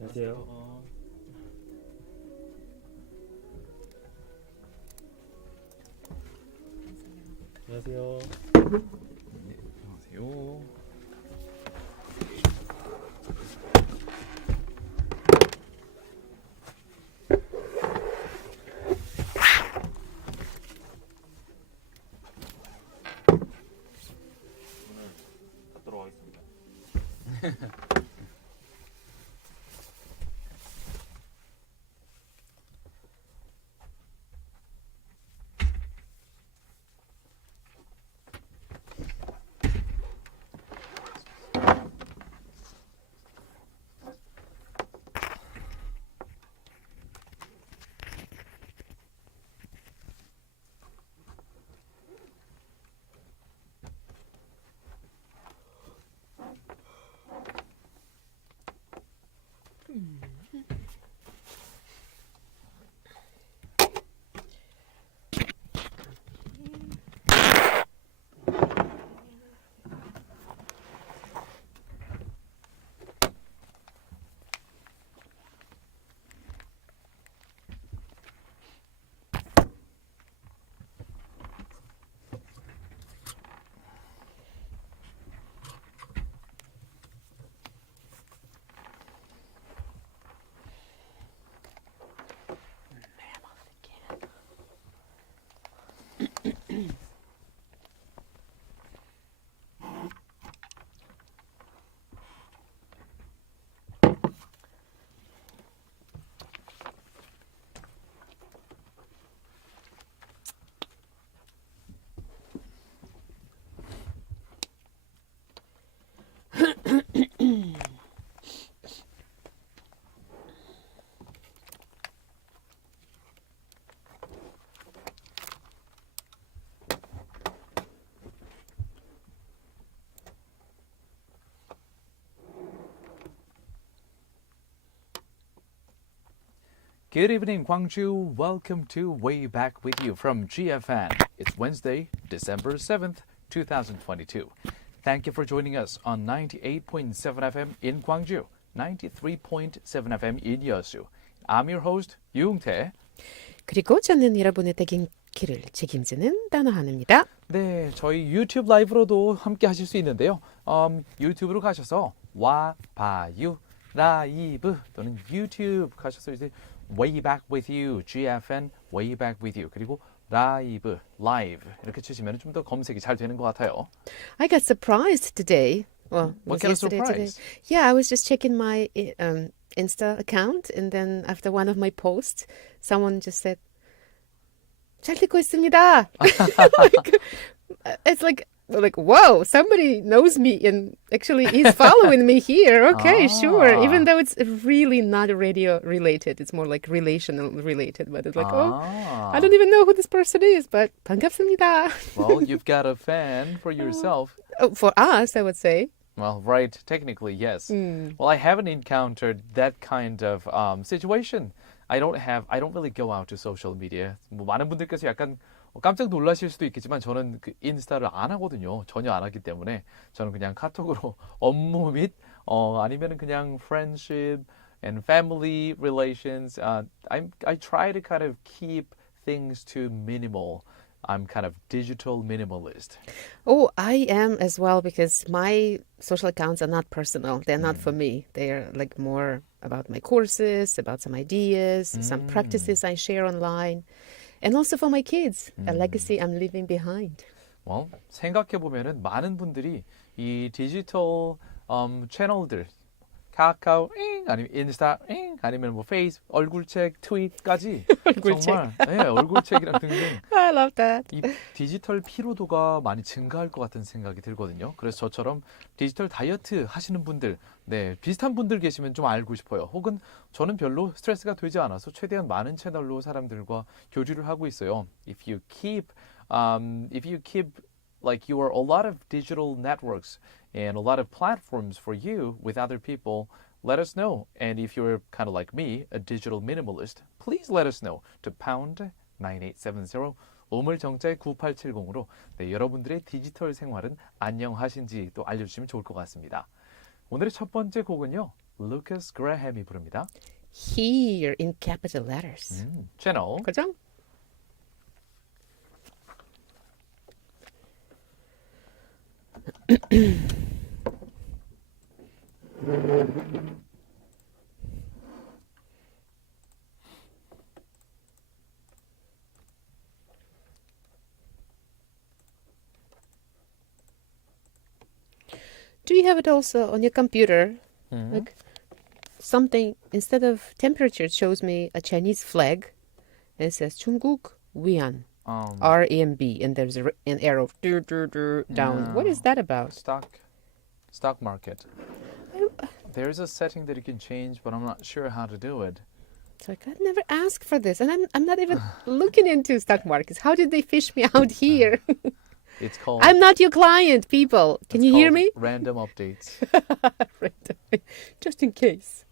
안녕하세요. 안녕하세요. 네, 안녕하세요. 받도록 하겠습니다. Good evening, Gwangju. Welcome to Way Back with You from GFN. It's Wednesday, December 7th, 2022. Thank you for joining us on 98.7 FM in Gwangju, 93.7 FM in Yeosu. I'm your host, 유웅태. 그리고 저는 여러분의 퇴근길을 책임지는 단어한입니다. 네, 저희 유튜브 라이브로도 함께 하실 수 있는데요. 유튜브로 가셔서 와 봐유 라이브 또는 유튜브 가셔서 이제 Way Back with You, GFN Way Back with You 그리고 라이브, live 이렇게 치시면 좀 더 검색이 잘 되는 것 같아요. I got surprised today. Well, What was kind of yesterday, surprise? today. Yeah, I was just checking my Insta account, and then after one of my posts, someone just said, "잘 듣고 있습니다." It's like, whoa, somebody knows me and actually is following me here. Okay, sure. Even though it's really not radio related, it's more like relational related. But it's like, I don't even know who this person is, but 반갑습니다. Well, you've got a fan for yourself. Oh, for us, I would say. Well, right, technically, yes. Well, I haven't encountered that kind of situation. I don't really go out to social media. 뭐 많은 분들께서 약간 깜짝 놀라실 수도 있겠지만 저는 그 인스타를 안 하거든요. 전혀 안 하기 때문에 저는 그냥 카톡으로 업무 및 아니면은 그냥 friendship and family relations. I try to kind of keep things to minimal. I'm kind of digital minimalist. Oh, I am as well because my social accounts are not personal. They're not for me. They're like more about my courses, about some ideas, some practices I share online, and also for my kids, a legacy I'm leaving behind. Well, 생각해 보면은 많은 분들이 이 디지털 채널들 카카오 아니면 인스타 아니면 뭐 페이스 얼굴책 트윗까지 얼굴책. 정말 네, 얼굴책이랑 등등 I love that. 이 디지털 피로도가 많이 증가할 것 같은 생각이 들거든요. 그래서 저처럼 디지털 다이어트 하시는 분들, 네, 비슷한 분들 계시면 좀 알고 싶어요. 혹은 저는 별로 스트레스가 되지 않아서 최대한 많은 채널로 사람들과 교류를 하고 있어요. If you keep like you are a lot of digital networks and a lot of platforms for you with other people, let us know. And if you're kind of like me, a digital minimalist, please let us know to pound 9870 우물정자의 9870으로 네, 여러분들의 디지털 생활은 안녕하신지 또 알려주시면 좋을 것 같습니다. 오늘의 첫 번째 곡은요. 루카스 그레햄이 부릅니다. Here in capital letters. 채널 그죠? Do you have it also on your computer? Like something, instead of temperature, it shows me a Chinese flag and it says 중국 위안. RMB, and there's an arrow down. What is that about? stock market. There's a setting that you can change, but I'm not sure how to do it. So I never asked for this, and I'm not even looking into stock markets. How did they fish me out here? It's called. I'm not your client, people. Can you hear me? Random updates. Just in case.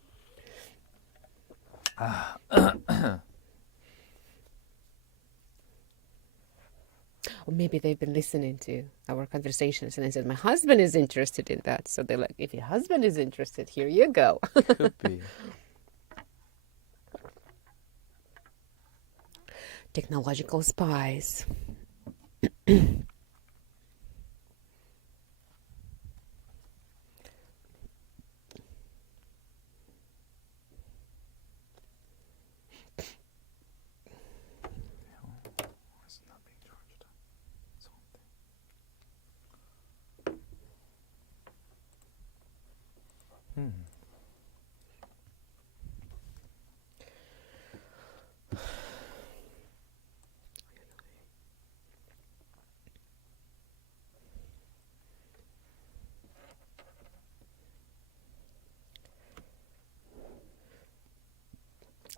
Or maybe they've been listening to our conversations and they said, my husband is interested in that. So they're like, if your husband is interested, here you go. Could be. Technological spies.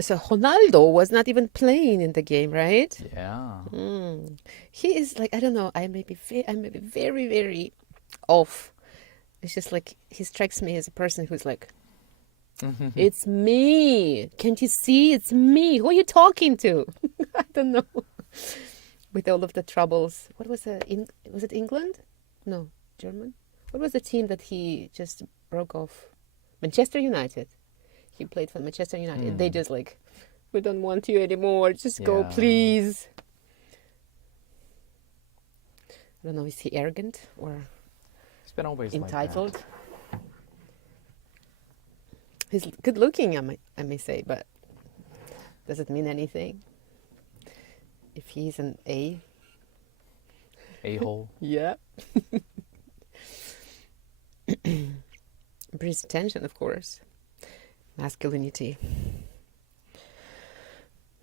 So Ronaldo was not even playing in the game, right? Yeah. He is like, I don't know, I may be very, very off. It's just like, he strikes me as a person who's like, it's me. Can't you see? It's me. Who are you talking to? I don't know. With all of the troubles. What was was it England? No, German? What was the team that he just broke off? Manchester United. He played for Manchester United. They just like, we don't want you anymore. Just go, please. I don't know, is he arrogant or It's been always entitled? like that. He's good looking, I may say, but does it mean anything? If he's an A-hole. Yeah. Brings attention, of course. Masculinity.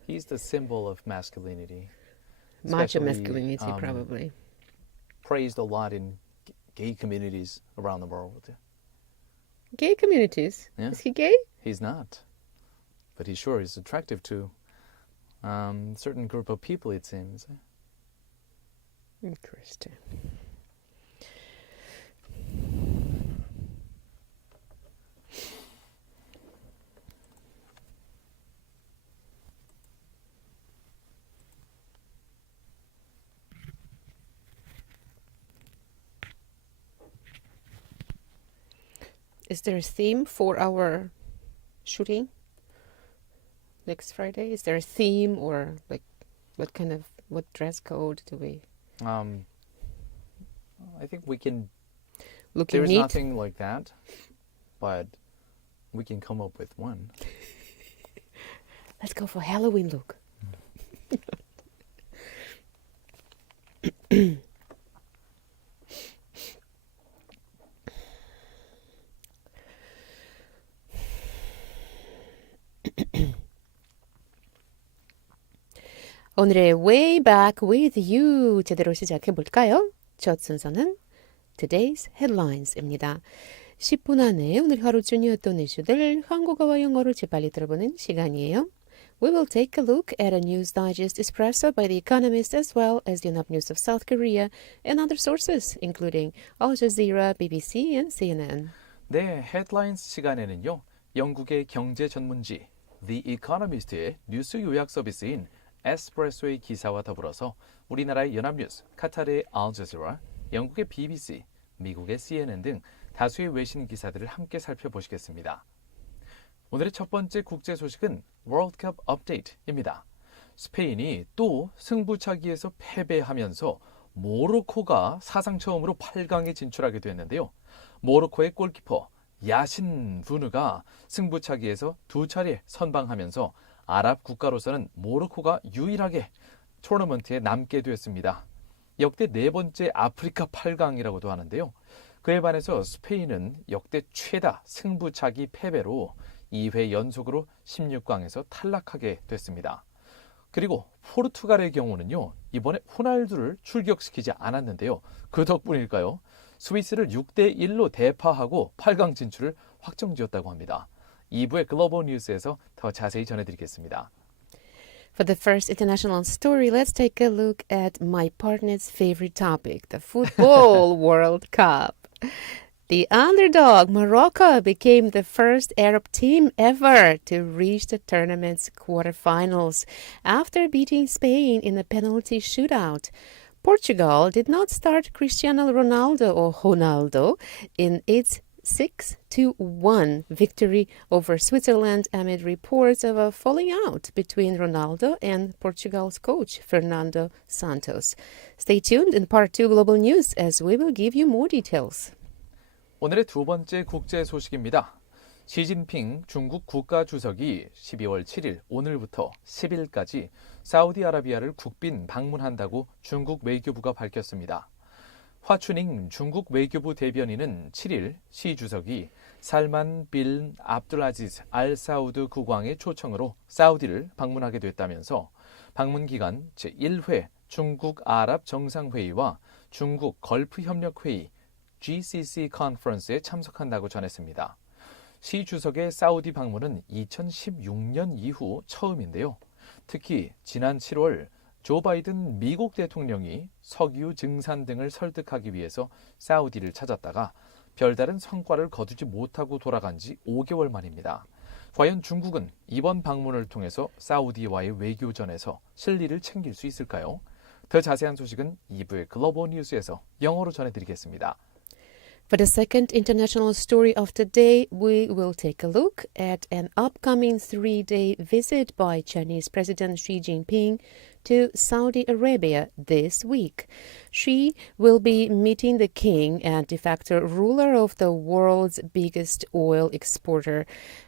He's the symbol of masculinity. Macho Especially, masculinity, probably. Praised a lot in gay communities around the world. Gay communities? Yeah. Is he gay? He's not. But he sure is attractive to certain group of people, it seems. Interesting. Is there a theme for our shooting next Friday? Is there a theme or like what dress code do we? I think we can. Looking There's neat? nothing like that, but we can come up with one. Let's go for Halloween look. 오늘의 Way Back With You 제대로 시작해 볼까요? 첫 순서는 Today's Headlines입니다. 10분 안에 오늘 하루 중요했던 이슈들 한국어와 영어로 재빨리 들어보는 시간이에요. We will take a look at a news digest espresso by The Economist as well as the up news of South Korea and other sources including Al Jazeera, BBC and CNN. 네, 헤드라인스 시간에는요. 영국의 경제 전문지 The Economist의 뉴스 요약 서비스인 에스프레소의 기사와 더불어서 우리나라의 연합뉴스, 카타르의 알제지라, 영국의 BBC, 미국의 CNN 등 다수의 외신 기사들을 함께 살펴보시겠습니다. 오늘의 첫 번째 국제 소식은 월드컵 업데이트입니다. 스페인이 또 승부차기에서 패배하면서 모로코가 사상 처음으로 8강에 진출하게 됐는데요. 모로코의 골키퍼 야신 부누가 승부차기에서 2차례 선방하면서 아랍 국가로서는 모로코가 유일하게 토너먼트에 남게 되었습니다. 역대 네 번째 아프리카 8강이라고도 하는데요. 그에 반해서 스페인은 역대 최다 승부차기 패배로 2회 연속으로 16강에서 탈락하게 됐습니다. 그리고 포르투갈의 경우는요. 이번에 호날두를 출격시키지 않았는데요. 그 덕분일까요? 스위스를 6대1로 대파하고 8강 진출을 확정지었다고 합니다. 2부의 글로벌 뉴스에서 더 자세히 전해드리겠습니다. For the first international story, let's take a look at my partner's favorite topic, the Football World Cup. The underdog, Morocco, became the first Arab team ever to reach the tournament's quarterfinals after beating Spain in a penalty shootout. Portugal did not start Cristiano Ronaldo or Ronaldo in its 6-1 victory over Switzerland amid reports of a falling out between Ronaldo and Portugal's coach, Fernando Santos. Stay tuned in Part 2 Global News as we will give you more details. 오늘의 두 번째 국제 소식입니다. 시진핑 중국 국가주석이 12월 7일 오늘부터 10일까지 사우디아라비아를 국빈 방문한다고 중국 외교부가 밝혔습니다. 화춘잉 중국 외교부 대변인은 7일 시 주석이 살만 빌 압둘아지즈 알 사우드 국왕의 초청으로 사우디를 방문하게 됐다면서 방문 기간 제1회 중국 아랍 정상회의와 중국 걸프 협력회의 GCC 컨퍼런스에 참석한다고 전했습니다. 시 주석의 사우디 방문은 2016년 이후 처음인데요. 특히 지난 7월 조 바이든 미국 대통령이 석유 증산 등을 설득하기 위해서 사우디를 찾았다가 별다른 성과를 거두지 못하고 돌아간 지 5개월 만입니다. 과연 중국은 이번 방문을 통해서 사우디와의 외교전에서 실리를 챙길 수 있을까요? 더 자세한 소식은 2부의 글로벌 뉴스에서 영어로 전해드리겠습니다. For the second international story of the day, we will take a look at an upcoming 3-day visit by Chinese President Xi Jinping to Saudi Arabia this week. Xi will be meeting the king and de facto ruler of the world's biggest oil exporter.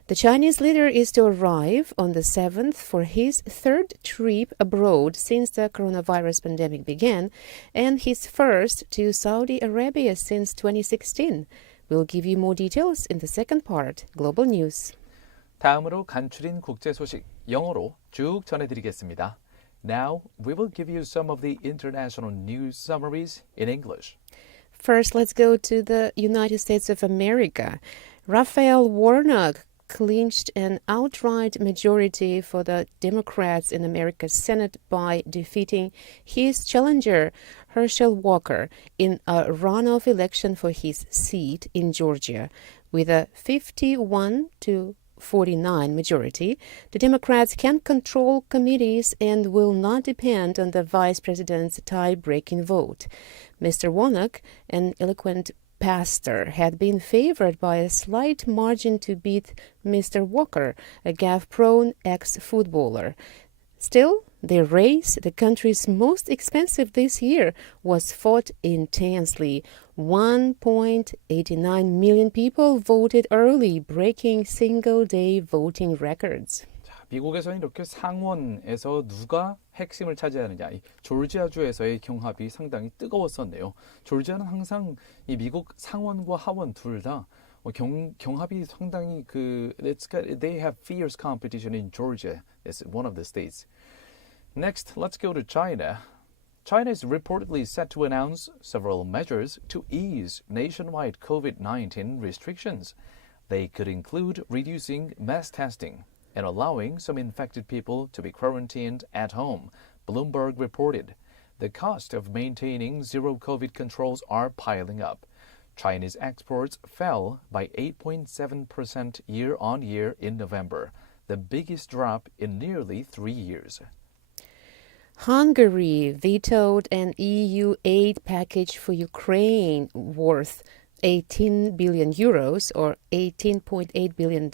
The Chinese leader is to arrive on the 7th for his third trip abroad since the coronavirus pandemic began and his first to Saudi Arabia since 2016. We'll give you more details in the second part, Global News. 다음으로 간추린 국제 소식 영어로 쭉 전해드리겠습니다. Now we will give you some of the international news summaries in English. First, let's go to the United States of America. Raphael Warnock clinched an outright majority for the Democrats in America's Senate by defeating his challenger, Herschel Walker, in a runoff election for his seat in Georgia. With a 51-49 majority, the Democrats can control committees and will not depend on the vice president's tie-breaking vote. Mr. Warnock, an eloquent pastor, had been favored by a slight margin to beat Mr. Walker, a gaffe-prone ex-footballer. Still, the race, the country's most expensive this year, was fought intensely. 1.89 million people voted early, breaking single-day voting records. 미국에서는 이렇게 상원에서 누가 핵심을 차지하느냐, 이 조지아주에서의 경합이 상당히 뜨거웠었네요. 조지아는 항상 이 미국 상원과 하원 둘 다 경합이 상당히 they have fierce competition in Georgia. It's one of the states. Next, let's go to China. China is reportedly set to announce several measures to ease nationwide COVID-19 restrictions. They could include reducing mass testing and allowing some infected people to be quarantined at home, Bloomberg reported. The cost of maintaining zero COVID controls are piling up. Chinese exports fell by 8.7% year-on-year in November, the biggest drop in nearly 3 years. Hungary vetoed an EU aid package for Ukraine worth 18 billion euros or $18.8 billion.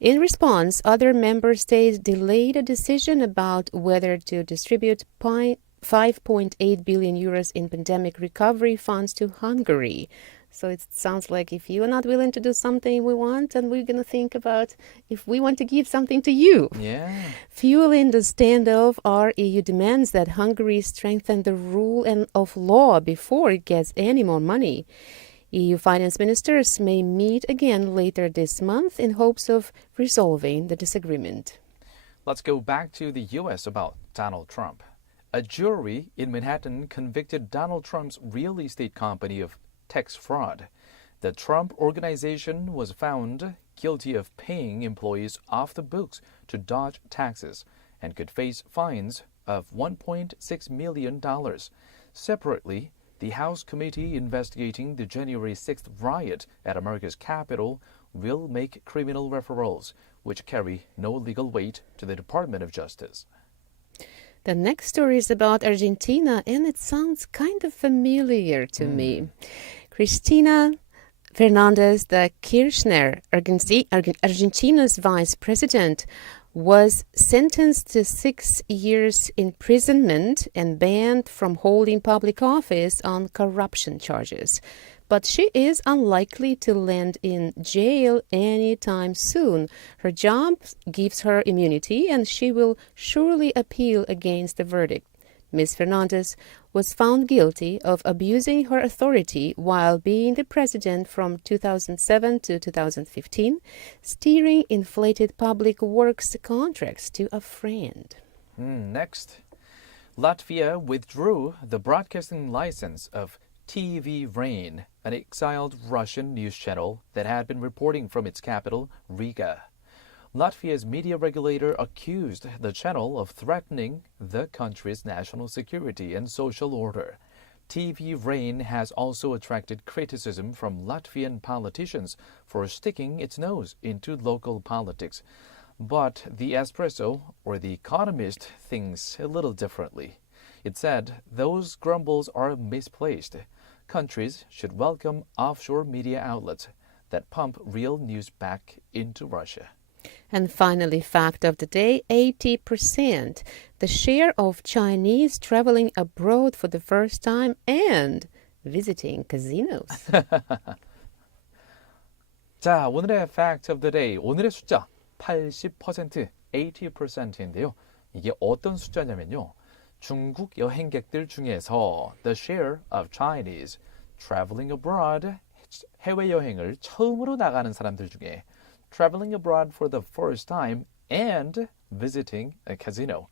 In response, other member states delayed a decision about whether to distribute 5.8 billion euros in pandemic recovery funds to Hungary. So it sounds like if you are not willing to do something we want, and we're going to think about if we want to give something to you. Yeah. Fueling the standoff are EU demands that Hungary strengthen the rule of law before it gets any more money. EU finance ministers may meet again later this month in hopes of resolving the disagreement. Let's go back to the U.S. about Donald Trump. A jury in Manhattan convicted Donald Trump's real estate company of tax fraud. The Trump organization was found guilty of paying employees off the books to dodge taxes and could face fines of $1.6 million. Separately, the House committee investigating the January 6th riot at America's Capitol will make criminal referrals, which carry no legal weight to the Department of Justice. The next story is about Argentina, and it sounds kind of familiar to me. Cristina Fernandez de Kirchner, Argentina's vice president, was sentenced to 6 years imprisonment and banned from holding public office on corruption charges. But she is unlikely to land in jail anytime soon. Her job gives her immunity, and she will surely appeal against the verdict. Ms. Fernandez was found guilty of abusing her authority while being the president from 2007 to 2015, steering inflated public works contracts to a friend. Next, Latvia withdrew the broadcasting license of TV Rain, an exiled Russian news channel that had been reporting from its capital, Riga. Latvia's media regulator accused the channel of threatening the country's national security and social order. TV Rain has also attracted criticism from Latvian politicians for sticking its nose into local politics. But the Espresso, or The Economist, thinks a little differently. It said those grumbles are misplaced. Countries should welcome offshore media outlets that pump real news back into Russia. And finally, fact of the day, 80%. The share of Chinese traveling abroad for the first time and visiting casinos. 자, 오늘의 fact of the day. 오늘의 숫자 80%, 80%인데요. 이게 어떤 숫자냐면요. 중국 여행객들 중에서 the share of Chinese traveling abroad, 해외여행을 처음으로 나가는 사람들 중에 traveling abroad for the first time and visiting a casino.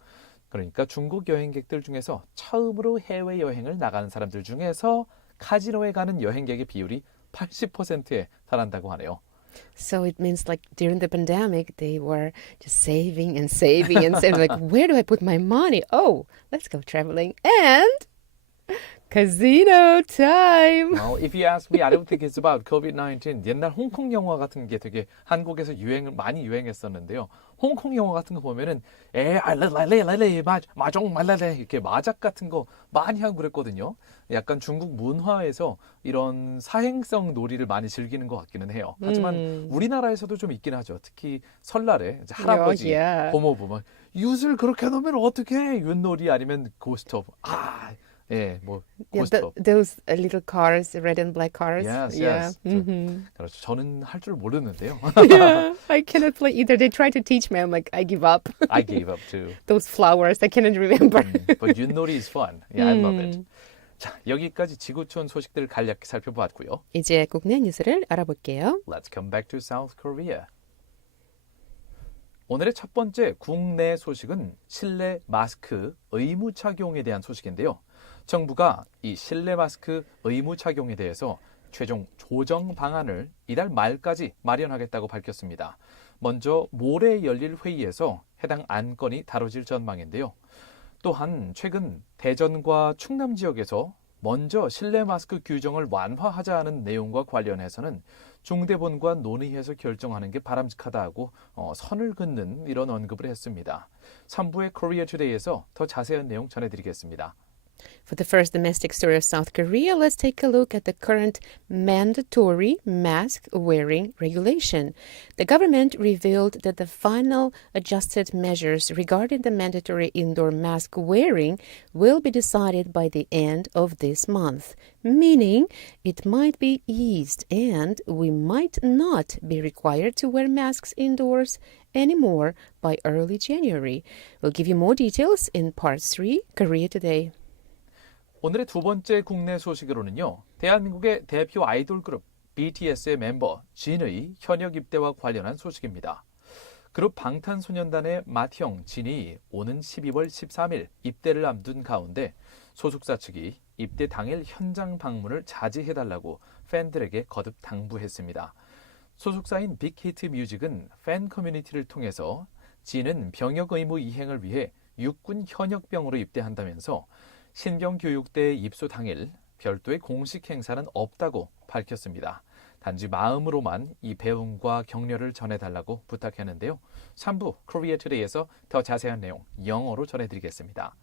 그러니까 중국 여행객들 중에서 처음으로 해외여행을 나가는 사람들 중에서 카지노에 가는 여행객의 비율이 80%에 달한다고 하네요. So it means like during the pandemic, they were just saving and saving and saving. Like, where do I put my money? Oh, let's go traveling and casino time. Well, if you ask me, I don't think it's about COVID-19. 옛날 홍콩 영화 같은 게 되게 한국에서 많이 유행했었는데요. 홍콩 영화 같은 거 보면은 마종 이렇게 마작 같은 거 많이 하고 그랬거든요. 약간 중국 문화에서 이런 사행성 놀이를 많이 즐기는 것 같기는 해요. 하지만 우리나라에서도 좀 있긴 하죠. 특히 설날에 이제 할아버지, 고모부 막 윷을 그렇게 놓으면 어떻게 윷놀이 아니면 고스톱. 예, 뭐 고스톱. Those little cars, red and black cars. Yes, yeah. yes. 그렇죠. 저는 할 줄 모르는데요. Yeah, I cannot play either. They try to teach me. I'm like, I give up. I gave up too. Those flowers, I cannot remember. But 윷놀이 is fun. Yeah, I love it. 자, 여기까지 지구촌 소식들을 간략히 살펴보았고요. 이제 국내 뉴스를 알아볼게요. Let's come back to South Korea. 오늘의 첫 번째 국내 소식은 실내 마스크 의무 착용에 대한 소식인데요. 정부가 이 실내 마스크 의무 착용에 대해서 최종 조정 방안을 이달 말까지 마련하겠다고 밝혔습니다. 먼저 모레 열릴 회의에서 해당 안건이 다뤄질 전망인데요. 또한 최근 대전과 충남 지역에서 먼저 실내 마스크 규정을 완화하자는 내용과 관련해서는 중대본과 논의해서 결정하는 게 바람직하다고 선을 긋는 이런 언급을 했습니다. 3부의 Korea Today에서 더 자세한 내용 전해드리겠습니다. For the first domestic story of South Korea, let's take a look at the current mandatory mask wearing regulation. The government revealed that the final adjusted measures regarding the mandatory indoor mask wearing will be decided by the end of this month, meaning it might be eased and we might not be required to wear masks indoors anymore by early January. We'll give you more details in Part 3, Korea Today. 오늘의 두 번째 국내 소식으로는요. 대한민국의 대표 아이돌 그룹 BTS의 멤버 진의 현역 입대와 관련한 소식입니다. 그룹 방탄소년단의 맏형 진이 오는 12월 13일 입대를 앞둔 가운데 소속사 측이 입대 당일 현장 방문을 자제해달라고 팬들에게 거듭 당부했습니다. 소속사인 빅히트 뮤직은 팬 커뮤니티를 통해서 진은 병역 의무 이행을 위해 육군 현역병으로 입대한다면서 신병 교육대 입소 당일 별도의 공식 행사는 없다고 밝혔습니다. 단지 마음으로만 이 배움과 격려를 전해달라고 부탁했는데요. 3부 코리아 투데이에서 더 자세한 내용 영어로 전해드리겠습니다.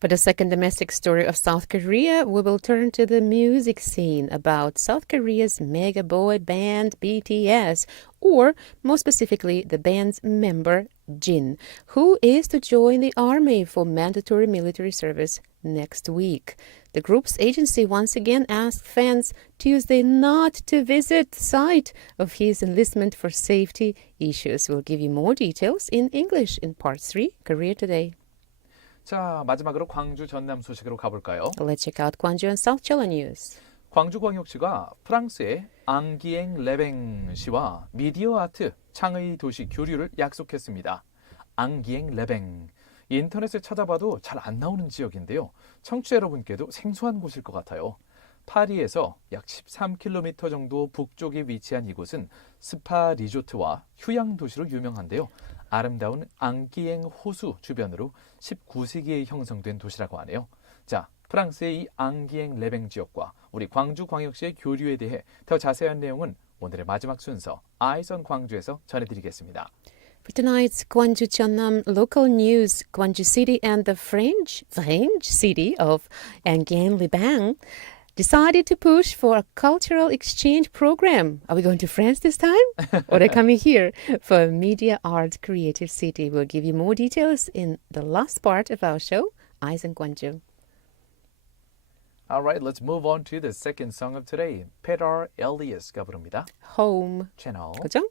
For the second domestic story of South Korea, we will turn to the music scene about South Korea's mega boy band BTS, or more specifically, the band's member Jin, who is to join the army for mandatory military service next week. The group's agency once again asked fans Tuesday not to visit the site of his enlistment for safety issues. We'll give you more details in English in Part 3, Korea Today. 자, 마지막으로 광주 전남 소식으로 가볼까요? Let's check out Gwangju and South Jeolla news. 광주광역시가 프랑스의 앙기엥 레뱅 시와 미디어 아트 창의 도시 교류를 약속했습니다. 앙기엥 레뱅. 인터넷에 찾아봐도 잘 안 나오는 지역인데요. 청취자 여러분께도 생소한 곳일 것 같아요. 파리에서 약 13km 정도 북쪽에 위치한 이곳은 스파 리조트와 휴양 도시로 유명한데요. 아름다운 앙기엥 호수 주변으로 19세기에 형성된 도시라고 하네요. 자, 프랑스의 이 앙기엥 레뱅 지역과 우리 광주광역시의 교류에 대해 더 자세한 내용은 오늘의 마지막 순서 Eyes on 광주에서 전해드리겠습니다. For tonight's 광주전남 local news, Gwangju City and the French city of Nguyen-Libang decided to push for a cultural exchange program. Are we going to France this time? Or are they coming here for a media art creative city? We'll give you more details in the last part of our show, Eyes on Gwangju. All right, let's move on to the second song of today. Peter Elias가 부릅니다. Home. 채널. 그죠?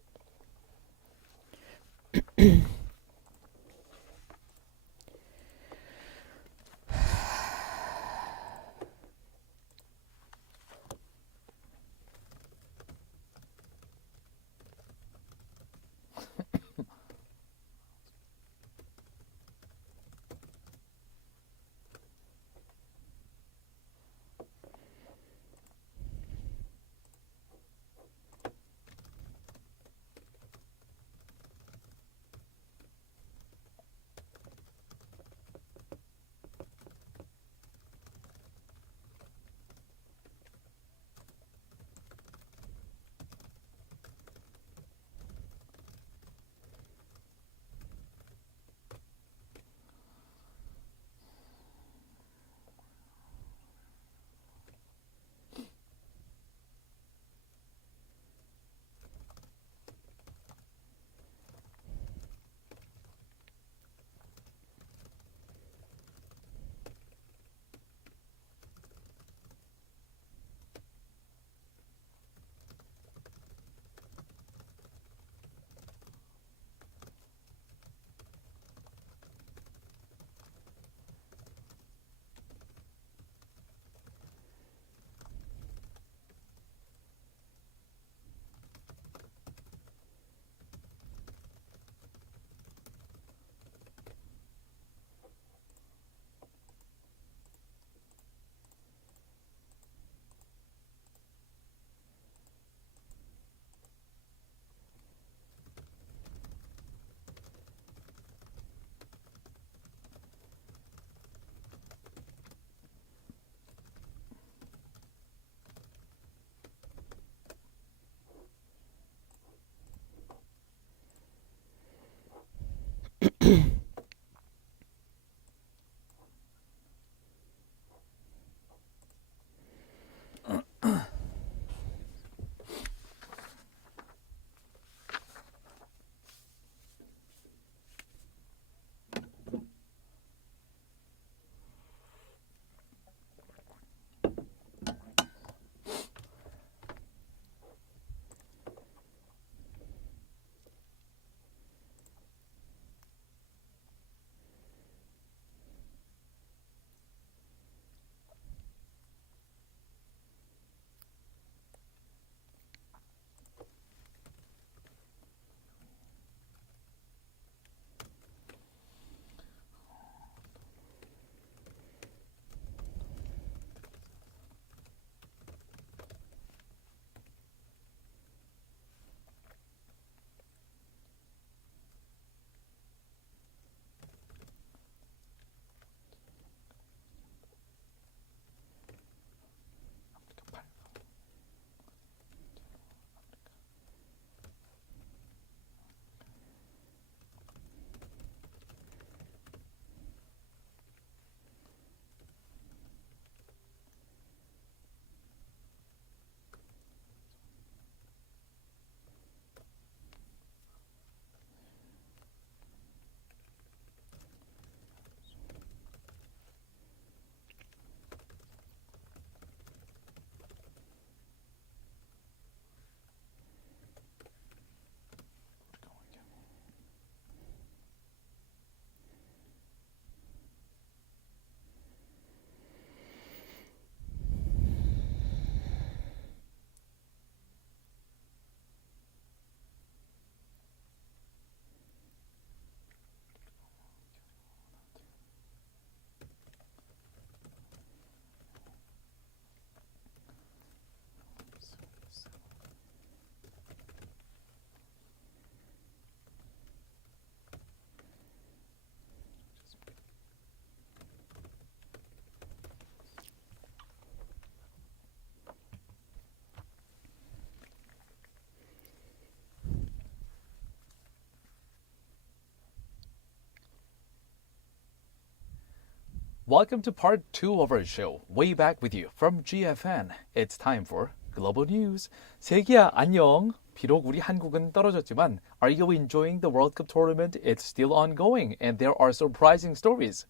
welcome to part 2 of our show. Way back with you from GFN. It's time for Global News. 세계야 안녕. 비록 우리 한국은 떨어졌지만 are you enjoying the World Cup tournament? It's still ongoing and there are surprising stories.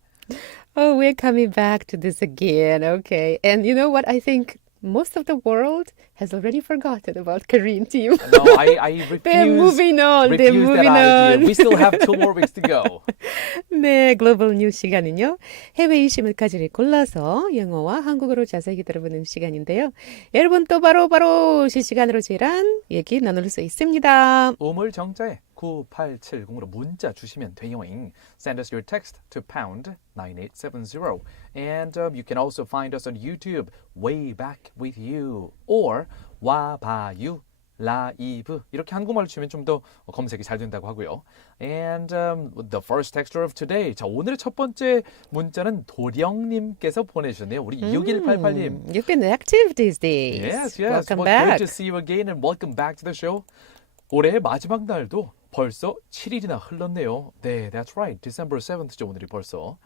Oh, we're coming back to this again. Okay. And you know what? I think most of the world has already forgotten about Korean team. No, I refuse. They're moving on. They're refuse moving that idea. on. We still have 2 more weeks to go. 네, 글로벌 뉴스 시간은요. 해외 이슈물까지를 골라서 영어와 한국어로 자세히 들어보는 시간인데요. 여러분 또 바로 실시간으로 저희랑 얘기 나눌 수 있습니다. 우물 정자에 9870으로 문자 주시면 돼요. Send us your text to pound 9870. And you can also find us on YouTube, Way Back With You, or 와봐유 라이브 이렇게 한국말로 치면 좀 더 검색이 잘 된다고 하고요. And the first texture of today. 자, 오늘의 첫 번째 문자는 도령님께서 보내주셨네요. 우리 6188님. You've been active these days. Yes. Welcome well, back. Good to see you again and welcome back to the show. 올해의 마지막 날도 벌써 7일이나 흘렀네요. 네, that's right. December 7th죠, 오늘이 벌써.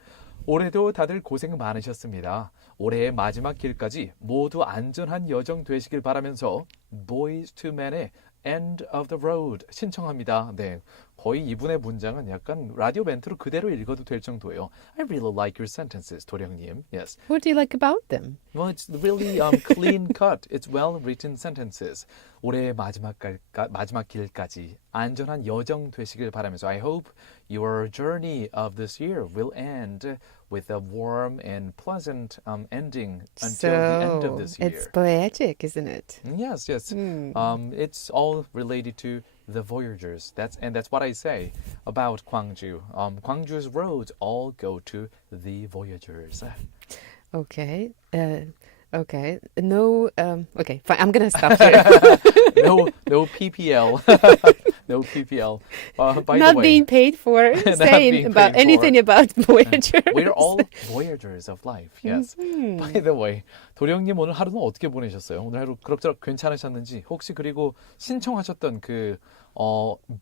올해도 다들 고생 많으셨습니다. 올해의 마지막 길까지 모두 안전한 여정 되시길 바라면서 Boys to Men의 End of the Road 신청합니다. 네, 거의 이분의 문장은 약간 라디오 멘트로 그대로 읽어도 될 정도예요. I really like your sentences, 도령님. Yes. What do you like about them? Well, it's really clean cut. It's well-written sentences. 올해의 마지막 길까지 안전한 여정 되시길 바라면서 I hope your journey of this year will end with a warm and pleasant ending until the end of this year. It's poetic, isn't it? Yes. It's all related to the voyagers. That's what I say about Gwangju. Gwangju's roads all go to the voyagers. Okay. Okay. No. Okay. Fine. I'm gonna stop here. No PPL. No PPL. By Not the way, being paid for saying being about paid anything for. about Voyagers. We're all voyagers of life. Yes. By the way, 도령님 오늘 하루는 어떻게 보내셨어요? 오늘 하루 그럭저럭 괜찮으셨는지 혹시 그리고 신청하셨던 그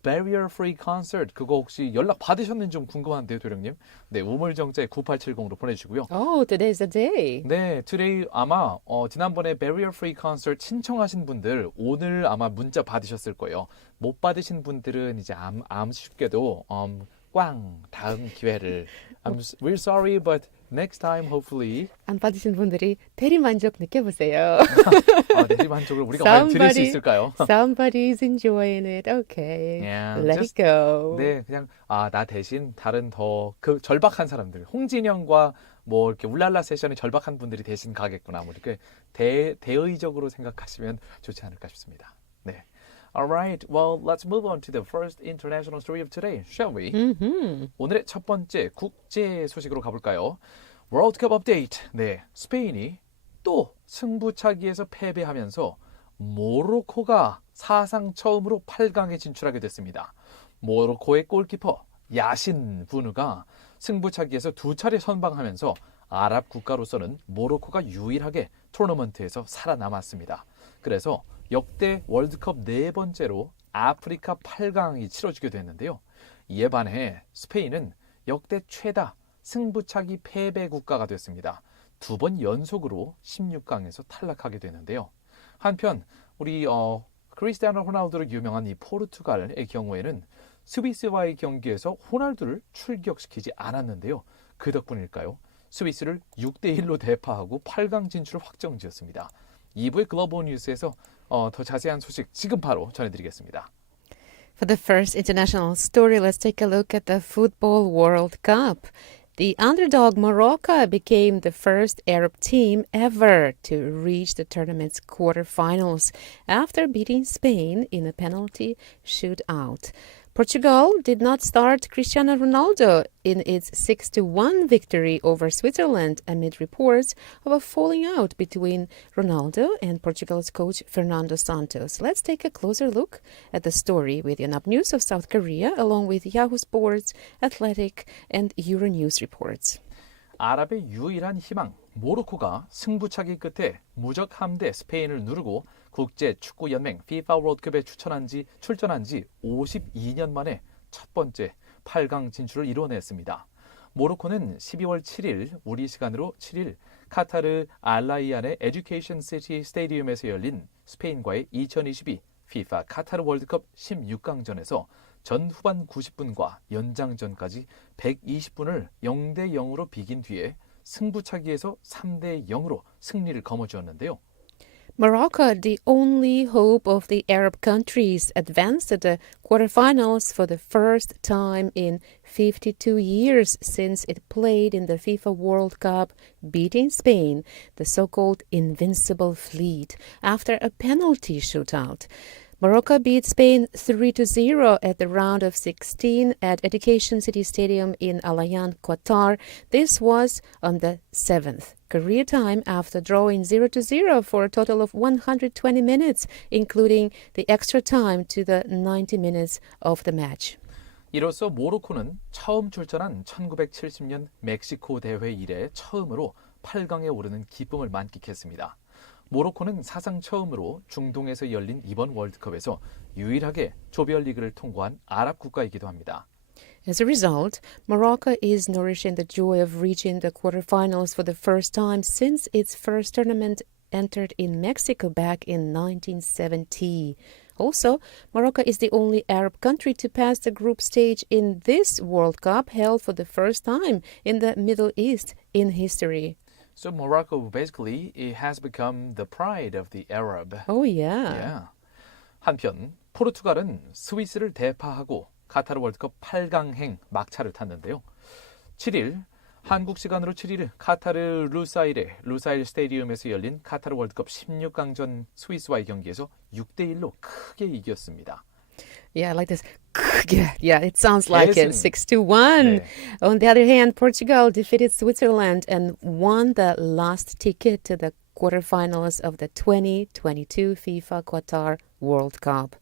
barrier free concert 그거 혹시 연락 받으셨는지 좀 궁금한데요, 도령님. 네, 우물정자에 9870으로 보내주시고요. Oh, today's the day. 네, today 아마 지난번에 barrier free concert 신청하신 분들 오늘 아마 문자 받으셨을 거예요. 못 받으신 분들은 이제 아쉽게도 다음 기회를 we're sorry, but next time hopefully. 안 받으신 분들이 대리만족 느껴보세요. 대리만족을 우리가 과연 드릴 수 있을까요? Somebody's enjoying it. Okay. Yeah, Let it go. 네, 그냥 나 대신 다른 더 그 절박한 사람들, 홍진영과 뭐 이렇게 울랄라 세션에 절박한 분들이 대신 가겠구나. 뭐 이렇게 대의적으로 생각하시면 좋지 않을까 싶습니다. 네. Alright, well, let's move on to the first international story of today, shall we? 오늘의 첫 번째 국제 소식으로 가볼까요? World Cup update. 네, 스페인이 또 승부차기에서 패배하면서 모로코가 사상 처음으로 8강에 진출하게 됐습니다. 모로코의 골키퍼 야신 부누가 승부차기에서 2차례 선방하면서 아랍 국가로서는 모로코가 유일하게 토너먼트에서 살아남았습니다. 그래서 역대 월드컵 4번째로 아프리카 8강이 치러지게 됐는데요. 이에 반해 스페인은 역대 최다 승부차기 패배 국가가 됐습니다. 2번 연속으로 16강에서 탈락하게 되는데요. 한편 우리 크리스티아노 호날두로 유명한 이 포르투갈의 경우에는 스위스와의 경기에서 호날두를 출격시키지 않았는데요. 그 덕분일까요? 스위스를 6대1로 대파하고 8강 진출을 확정지었습니다. 2부의 글로벌 뉴스에서 더 자세한 소식 지금 바로 전해드리겠습니다. For the first international story, let's take a look at the Football World Cup. The underdog Morocco became the first Arab team ever to reach the tournament's quarterfinals after beating Spain in a penalty shootout. Portugal did not start Cristiano Ronaldo in its 6-1 victory over Switzerland amid reports of a falling out between Ronaldo and Portugal's coach Fernando Santos. Let's take a closer look at the story with enough news of South Korea along with Yahoo Sports, Athletic, and Euronews reports. 아랍의 유일한 희망 모로코가 승부차기 끝에 무적 함대 스페인을 누르고 국제축구연맹 FIFA 월드컵에 출전한 지 52년 만에 첫 번째 8강 진출을 이뤄냈습니다. 모로코는 12월 7일 우리 시간으로 7일 카타르 알라이안의 에듀케이션 시티 스테디움에서 열린 스페인과의 2022 FIFA 카타르 월드컵 16강전에서 전 후반 90분과 연장전까지 120분을 0대 0으로 비긴 뒤에 승부차기에서 3대 0으로 승리를 거머쥐었는데요. Morocco, the only hope of the Arab countries, advanced to the quarterfinals for the first time in 52 years since it played in the FIFA World Cup, beating Spain, the so-called Invincible Fleet, after a penalty shootout. Morocco beat Spain 3-0 at the round of 16 at Education City Stadium in Al Ain, Qatar. This was on the 7th career time after drawing 0-0 for a total of 120 minutes, including the extra time to the 90 minutes of the match. 이로써 모로코는 처음 출전한 1970년 멕시코 대회 이래 처음으로 8강에 오르는 기쁨을 만끽했습니다. 모로코는 사상 처음으로 중동에서 열린 이번 월드컵에서 유일하게 조별리그를 통과한 아랍 국가이기도 합니다. As a result, Morocco is nourishing the joy of reaching the quarterfinals for the first time since its first tournament entered in Mexico back in 1970. Also, Morocco is the only Arab country to pass the group stage in this World Cup held for the first time in the Middle East in history. So Morocco basically it has become the pride of the Arab. Oh, yeah. Yeah. 한편 포르투갈은 스위스를 대파하고 카타르 월드컵 8강행 막차를 탔는데요. 7일 한국 시간으로 7일 카타르 루사일 스테디움에서 열린 카타르 월드컵 16강전 스위스와의 경기에서 6대1로 크게 이겼습니다. Yeah, I like this. Yeah, it sounds like it. 계승. 6-1. 네. On the other hand, Portugal defeated Switzerland and won the last ticket to the quarterfinals of the 2022 FIFA Qatar World Cup.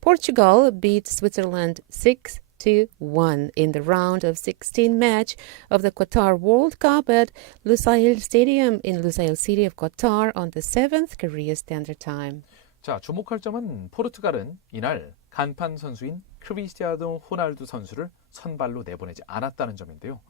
Portugal beat Switzerland 6-1 in the round of 16 match of the Qatar World Cup at Lusail Stadium in Lusail City of Qatar on the 7th Korea Standard Time. 자, 주목할 점은 포르투갈은 이날 간판 선수인 크리스티아노 호날두 선수를 선발로 내보내지 않았다는 점인데요.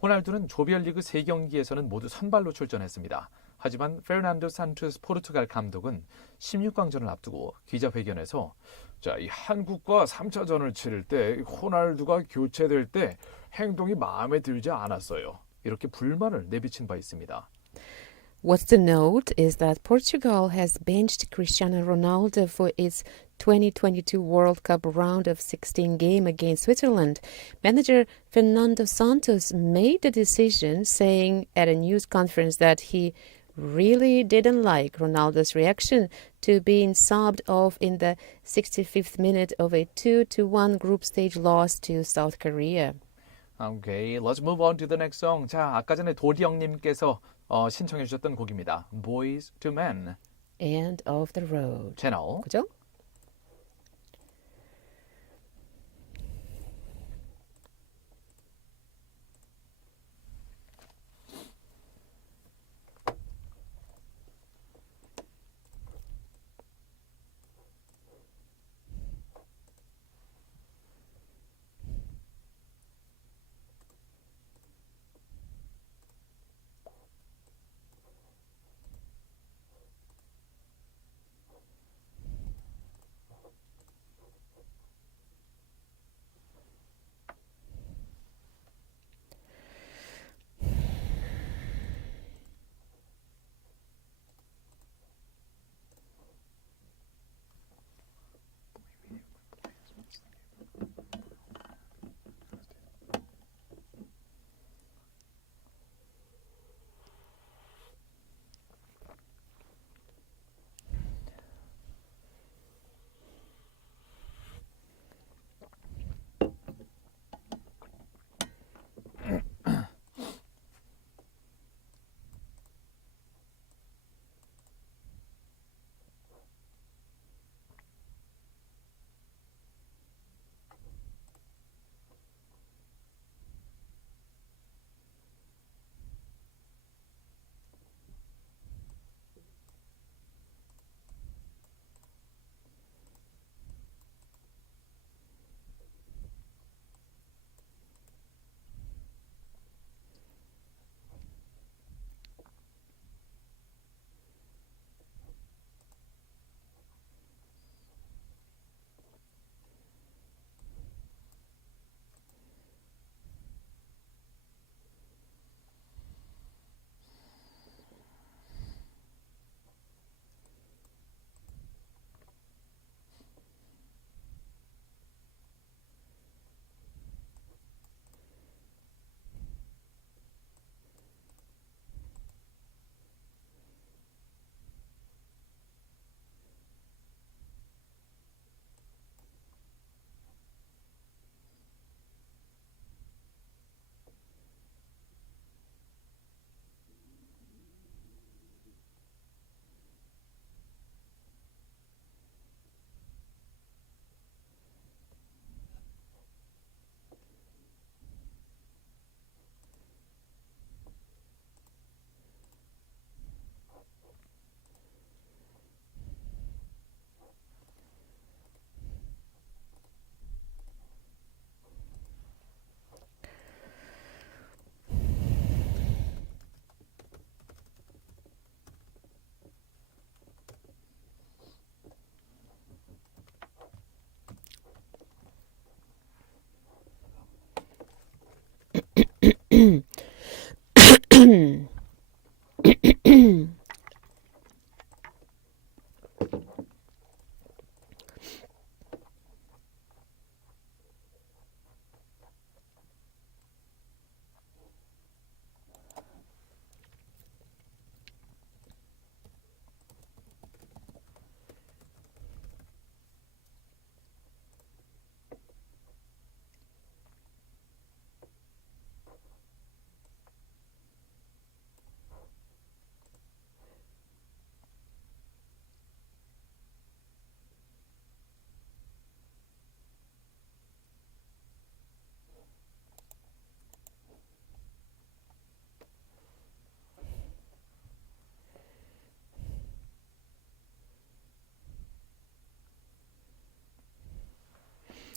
호날두는 조별리그 3경기에서는 모두 선발로 출전했습니다. 하지만 페르난도 산투스 포르투갈 감독은 16강전을 앞두고 기자회견에서 자, 이 한국과 3차전을 치를 때 호날두가 교체될 때 행동이 마음에 들지 않았어요. 이렇게 불만을 내비친 바 있습니다. What's to note is that Portugal has benched Cristiano Ronaldo for its 2022 World Cup round of 16 game against Switzerland. Manager Fernando Santos made the decision, saying at a news conference that he really didn't like Ronaldo's reaction to being subbed off in the 65th minute of a 2-1 group stage loss to South Korea. Okay, let's move on to the next song. 자, 아까 전에 도리영님께서 신청해 주셨던 곡입니다. Boys to Men. End of the road. 채널. 그죠?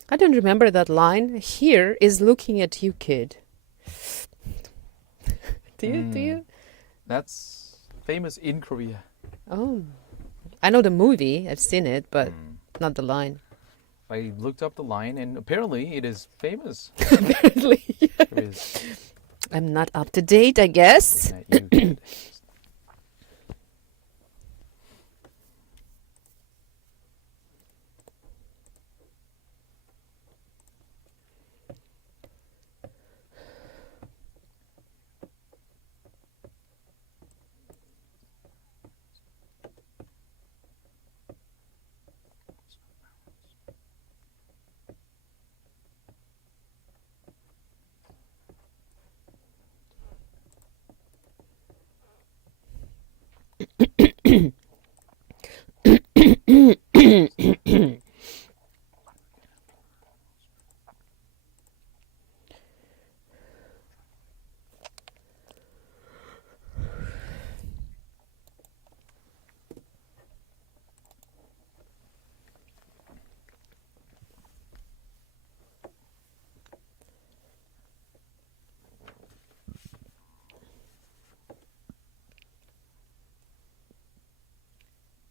I don't remember that line. Here is looking at you, kid. Do you? That's famous in Korea. Oh, I know the movie. I've seen it, but not the line. I looked up the line, and apparently it is famous. Apparently. It is. I'm not up to date, I guess. You-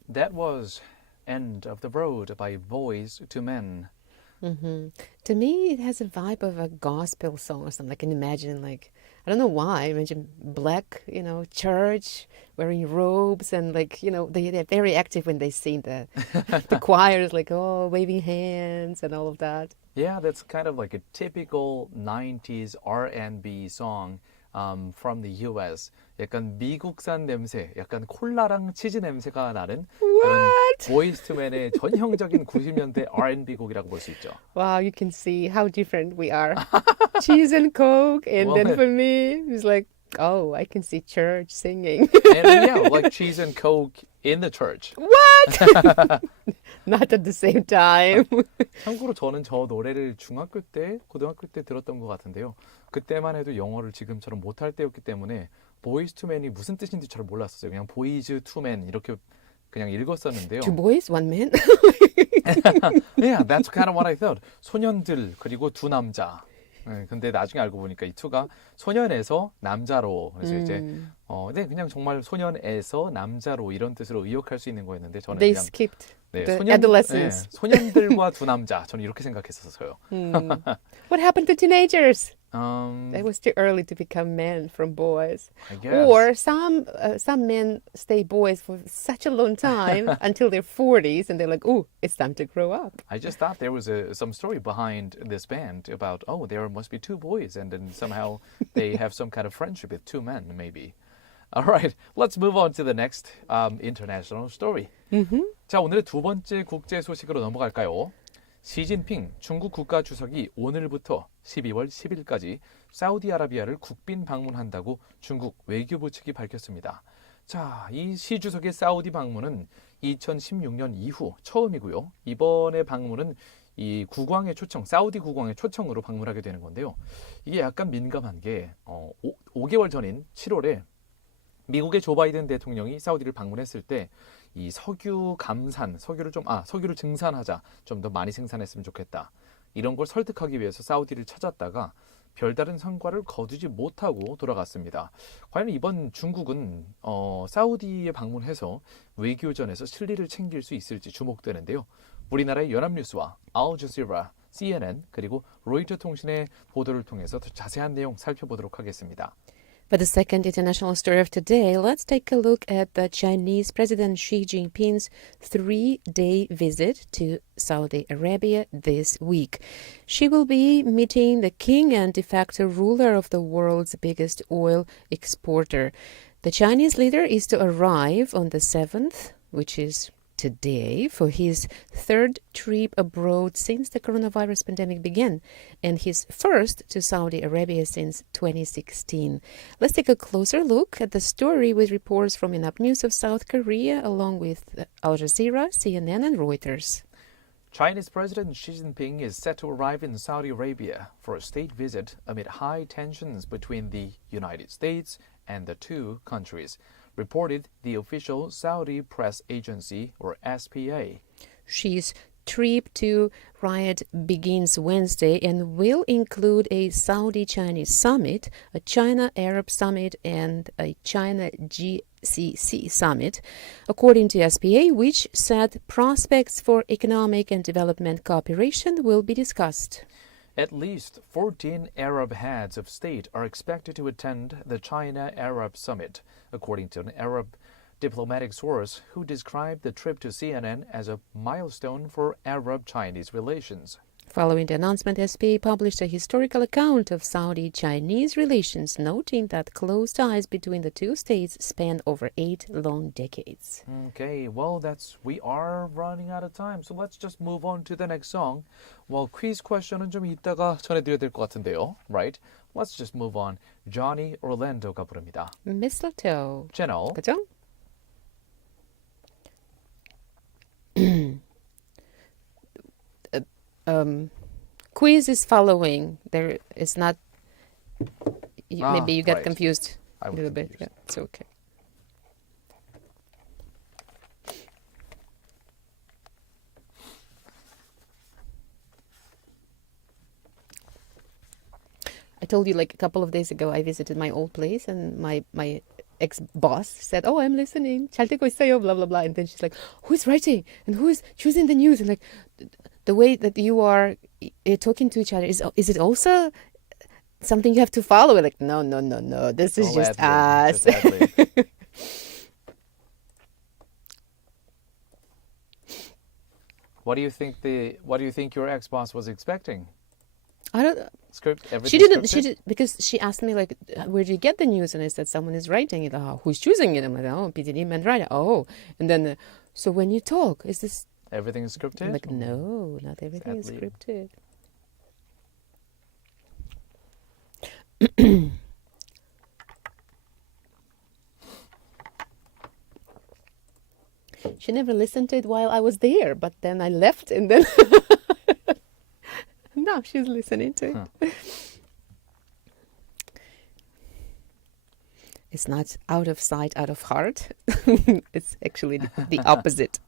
That was End of the Road by Boys to Men. To me, it has a vibe of a gospel song or something. I can imagine, like, I don't know why. I imagine black, church, wearing robes, and they're very active when they sing. The choir is like, waving hands and all of that. Yeah, that's kind of like a typical 90s R&B song from the US. 약간 미국산 냄새, 약간 콜라랑 치즈 냄새가 나는 그런 보이즈 투맨의 전형적인 90년대 R&B 곡이라고 볼 수 있죠. Wow, you can see how different we are. Cheese and Coke, and then for me, it's like, I can see church singing. And yeah, like cheese and Coke in the church. What? Not at the same time. 참고로 저는 저 노래를 중학교 때, 고등학교 때 들었던 것 같은데요. 그때만 해도 영어를 지금처럼 못할 때였기 때문에 보이즈 투맨이 무슨 뜻인지 잘 몰랐었어요. 그냥 보이즈 투맨 이렇게 그냥 읽었었는데요. Two boys, one man. Yeah, that's kind of what I thought. 소년들 그리고 두 남자. 네, 근데 나중에 알고 보니까 이 투가 소년에서 남자로 그래서 이제 네, 그냥 정말 소년에서 남자로 이런 뜻으로 의역할 수 있는 거였는데 저는 They 그냥 skipped 네, the adolescence. 네, 소년들과 두 남자 저는 이렇게 생각했었어요. What happened to teenagers? It It was too early to become men from boys. I guess. Or some men stay boys for such a long time until their 40s, and they're like, "Oh, it's time to grow up." I just thought there was some story behind this band about, there must be two boys, and then somehow they have some kind of friendship with two men, maybe. All right, let's move on to the next international story. 자, 오늘의 두 번째 국제 소식으로 넘어갈까요? 시진핑 중국 국가주석이 오늘부터 12월 10일까지 사우디아라비아를 국빈 방문한다고 중국 외교부 측이 밝혔습니다. 자, 이 시 주석의 사우디 방문은 2016년 이후 처음이고요. 이번에 방문은 이 국왕의 초청, 사우디 국왕의 초청으로 방문하게 되는 건데요. 이게 약간 민감한 게 5개월 전인 7월에 미국의 조 바이든 대통령이 사우디를 방문했을 때 이 석유 감산, 석유를 증산하자, 좀 더 많이 생산했으면 좋겠다. 이런 걸 설득하기 위해서 사우디를 찾았다가 별다른 성과를 거두지 못하고 돌아갔습니다. 과연 이번 중국은 사우디에 방문해서 외교전에서 실리를 챙길 수 있을지 주목되는데요. 우리나라의 연합뉴스와 알제지라, CNN 그리고 로이터 통신의 보도를 통해서 더 자세한 내용 살펴보도록 하겠습니다. For the second international story of today, let's take a look at the Chinese President Xi Jinping's 3-day visit to Saudi Arabia this week. She will be meeting the king and de facto ruler of the world's biggest oil exporter. The Chinese leader is to arrive on the 7th, which is today, for his third trip abroad since the coronavirus pandemic began, and his first to Saudi Arabia since 2016. Let's take a closer look at the story with reports from Yonhap News of South Korea, along with Al Jazeera, CNN, and Reuters. Chinese President Xi Jinping is set to arrive in Saudi Arabia for a state visit amid high tensions between the United States and the two countries, reported the official Saudi press agency, or SPA. Xi's trip to Riyadh begins Wednesday and will include a Saudi-Chinese summit, a China-Arab summit, and a China-GCC summit, according to SPA, which said prospects for economic and development cooperation will be discussed. At least 14 Arab heads of state are expected to attend the China-Arab summit, according to an Arab diplomatic source who described the trip to CNN as a milestone for Arab-Chinese relations. Following the announcement, SPA published a historical account of Saudi-Chinese relations, noting that close ties between the two states span over 8 long decades. Okay, well, we are running out of time, so let's just move on to the next song. Well, quiz question은 좀 이따가 전해드려야 될 것 같은데요, right? Let's just move on. Johnny Orlando가 부릅니다. Mistletoe. Channel. 그죠? Quiz is following. There is not. Maybe you got right. confused I a was little bit. confused. Yeah, it's okay. I told you like a couple of days ago I visited my old place and my ex-boss said, "Oh, I'm listening. 잘 듣고 있어요, blah, blah, blah." And then she's like, "Who's writing? And who's choosing the news?" And like, the way that you are talking to each other, is it also something you have to follow? Like, no. This is just us. What do you think your ex-boss was expecting? I don't. Script? Everything She didn't. scripted? She did because she asked me like, "Where do you get the news?" And I said, "Someone is writing it. Who's choosing it?" I'm like, "Oh, PD님 and writer." Oh, and then so when you talk, is this? Everything is scripted? I'm like, no, not everything is Sadly. scripted. She never listened to it while I was there, but then I left and then now she's listening to it. Huh. It's not out of sight, out of heart. It's actually the opposite.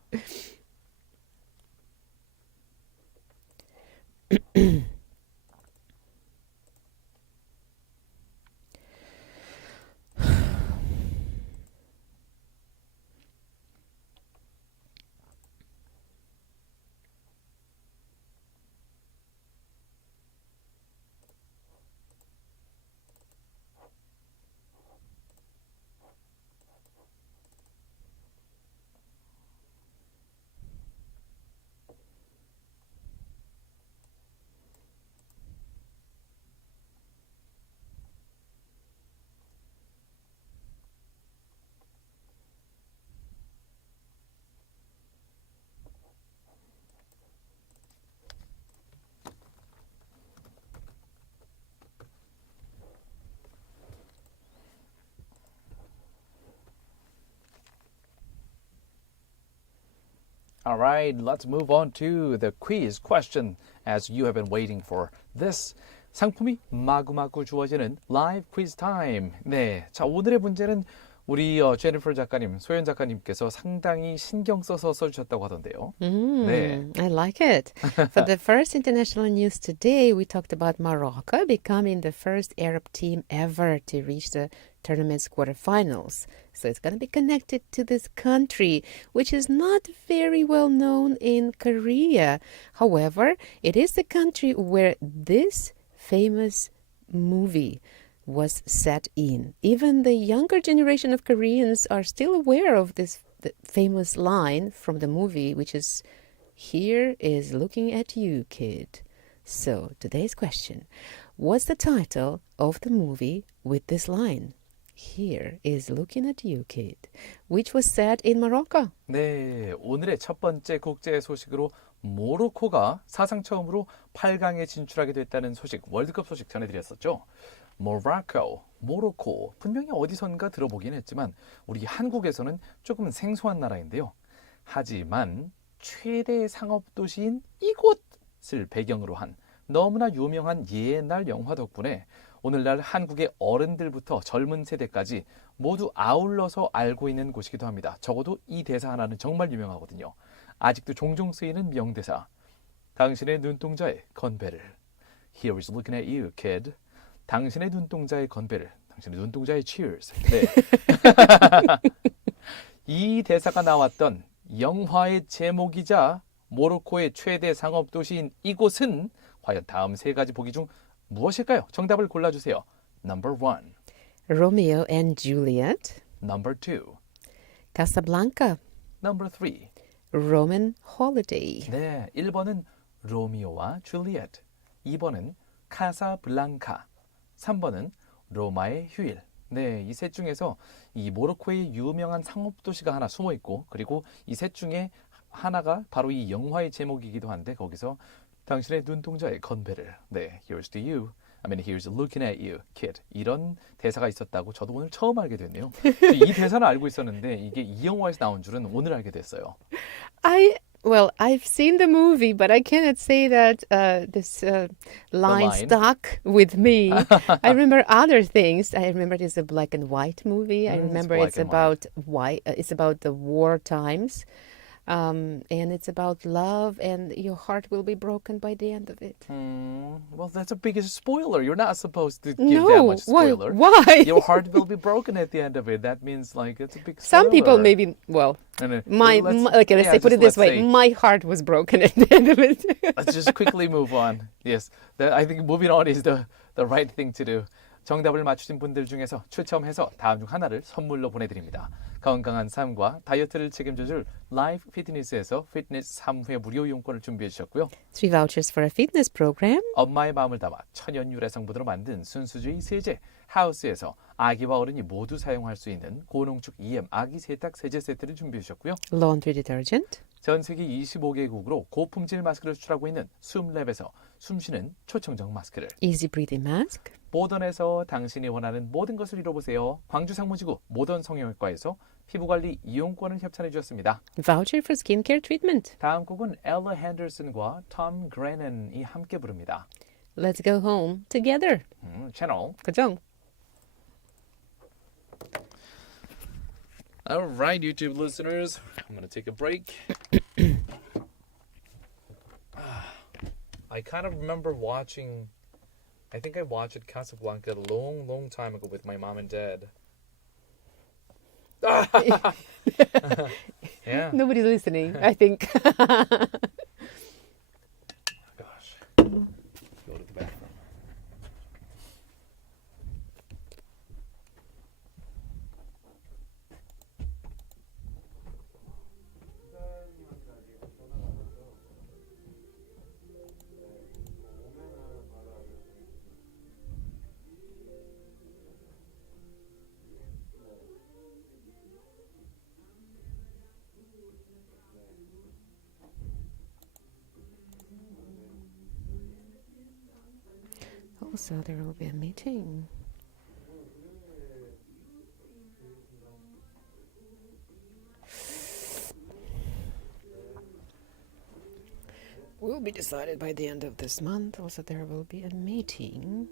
All right, let's move on to the quiz question as you have been waiting for this. 상품이 마구마구 주어지는 live quiz time. 네, 자 오늘의 문제는 우리 제니퍼 작가님, 소연 작가님께서 상당히 신경 써서 써주셨다고 하던데요. 네. I like it. For the first international news today, we talked about Morocco becoming the first Arab team ever to reach the tournament's quarterfinals. So it's going to be connected to this country, which is not very well known in Korea. However, it is the country where this famous movie was set in. Even the younger generation of Koreans are still aware of this famous line from the movie, which is, "Here is looking at you, kid." So today's question, what's the title of the movie with this line? Here is looking at you, kid, which was set in Morocco. 네, 오늘의 첫 번째 국제 소식으로 모로코가 사상 처음으로 8강에 진출하게 됐다는 소식, 월드컵 소식 전해드렸었죠. 모로코, 분명히 어디선가 들어보긴 했지만 우리 한국에서는 조금 생소한 나라인데요. 하지만 최대 상업도시인 이곳을 배경으로 한 너무나 유명한 옛날 영화 덕분에 오늘날 한국의 어른들부터 젊은 세대까지 모두 아울러서 알고 있는 곳이기도 합니다. 적어도 이 대사 하나는 정말 유명하거든요. 아직도 종종 쓰이는 명대사. 당신의 눈동자에 건배를. Here is looking at you, kid. 당신의 눈동자에 건배를. 당신의 눈동자에 cheers. 네. 이 대사가 나왔던 영화의 제목이자 모로코의 최대 상업도시인 이곳은 과연 다음 세 가지 보기 중 무엇일까요? 정답을 골라주세요. Number 1. Romeo and Juliet. Number 2. Casablanca. Number 3. Roman Holiday. 네, 1번은 로미오와 줄리엣, 2번은 카사블랑카, 3번은 로마의 휴일. 네, 이 셋 중에서 이 모로코의 유명한 상업도시가 하나 숨어 있고, 그리고 이 셋 중에 하나가 바로 이 영화의 제목이기도 한데, 거기서 당신의 눈동자에 건배를. 네, here's to you. I mean, here's looking at you, kid. 이런 대사가 있었다고 저도 오늘 처음 알게 됐네요. 이 대사는 알고 있었는데 이게 이 영화에서 나온 줄은 오늘 알게 됐어요. Well, I've seen the movie, but I cannot say that this line line? stuck with me. I remember other things. I remember it's a black and white movie. I remember black it's and about it's about the war times, and it's about love, and your heart will be broken by the end of it. Well, that's a biggest spoiler. You're not supposed to give that No, much spoiler. why? Your heart will be broken at the end of it. That means like it's a big spoiler. Some people maybe let's say put it this way. My heart was broken at the end of it. Let's just quickly move on. Yes, I think moving on is the right thing to do. 정답을 맞추신 분들 중에서 추첨해서 다음 중 하나를 선물로 보내드립니다. 건강한 삶과 다이어트를 책임져줄 라이프 피트니스에서 피트니스 3회 무료 이용권을 준비해 주셨고요. 3 vouchers for a fitness program. 엄마의 마음을 담아 천연 유래 성분으로 만든 순수주의 세제 하우스에서 아기와 어른이 모두 사용할 수 있는 고농축 EM 아기 세탁 세제 세트를 준비해 주셨고요. Laundry detergent. 전 세계 25개국으로 고품질 마스크를 수출하고 있는 숨랩에서 숨쉬는 초청정 마스크를, Easy breathing mask. 모던에서 당신이 원하는 모든 것을 이뤄보세요. 광주 상무지구 모던 성형외과에서 피부관리 이용권을 협찬해 주셨습니다. Voucher for skincare treatment. 다음 곡은 엘라 핸더슨과 톰 그레넌이 함께 부릅니다. Let's go home together. 채널. 그죠? All right, YouTube listeners, I'm going to take a break. I kind of remember watching, I think I watched Casablanca a long, long time ago with my mom and dad. Yeah. Nobody's listening, I think. Gosh. Go to the bathroom. Also, there will be a meeting. Will be decided by the end of this month. Also, there will be a meeting.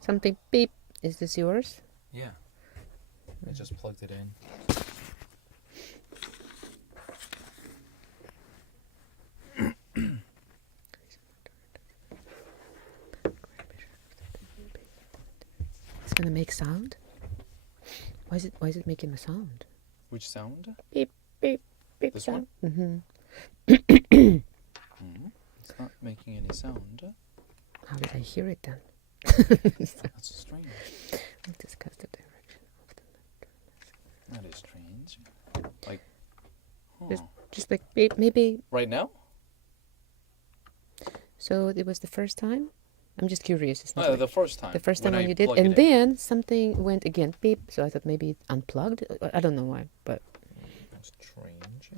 Something beep. Is this yours? Yeah. I just plugged it in. It's gonna make sound. Why is it making a sound? Which sound? Beep beep beep This sound. one? It's not making any sound. How did I hear it then? That's strange. We'll discuss the direction of the That is strange. Like, just like beep, maybe. right now? So it was the first time. I'm just curious. It's not The first time. the first time when when I you did, plug it and in. then something went again beep. So I thought maybe it unplugged. I don't know why, but. Strange.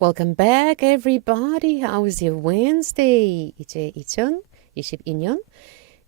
Welcome back, everybody. How's your Wednesday? 이제 2022년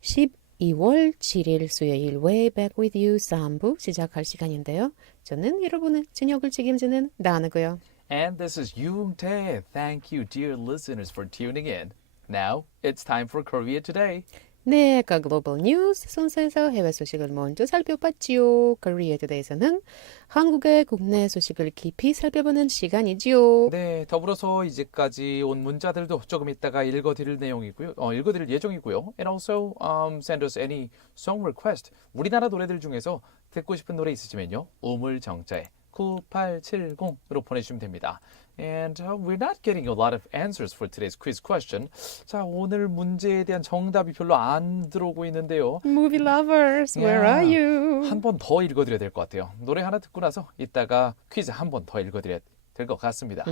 12월 7일 수요일 Way Back With You 3부 시작할 시간인데요. 저는 여러분의 저녁을 책임지는 나누고요. And this is Yoon-tae. Thank you, dear listeners, for tuning in. Now, it's time for Korea Today. 네, 아까 글로벌 뉴스 순서에서 해외 소식을 먼저 살펴봤지요. Korea Today에서는 한국의 국내 소식을 깊이 살펴보는 시간이지요. 네, 더불어서 이제까지 온 문자들도 조금 있다가 읽어드릴 내용이고요. 읽어드릴 예정이고요. And also send us any song request. 우리나라 노래들 중에서 듣고 싶은 노래 있으시면요. 우물정자에 9870으로 보내주시면 됩니다. And we're not getting a lot of answers for today's quiz question. 자, 오늘 문제에 대한 정답이 별로 안 들어오고 있는데요. Movie lovers, where are you? 한 번 더 읽어드려야 될 것 같아요. 노래 하나 듣고 나서 이따가 퀴즈 한 번 더 읽어드려야 될 것 같습니다.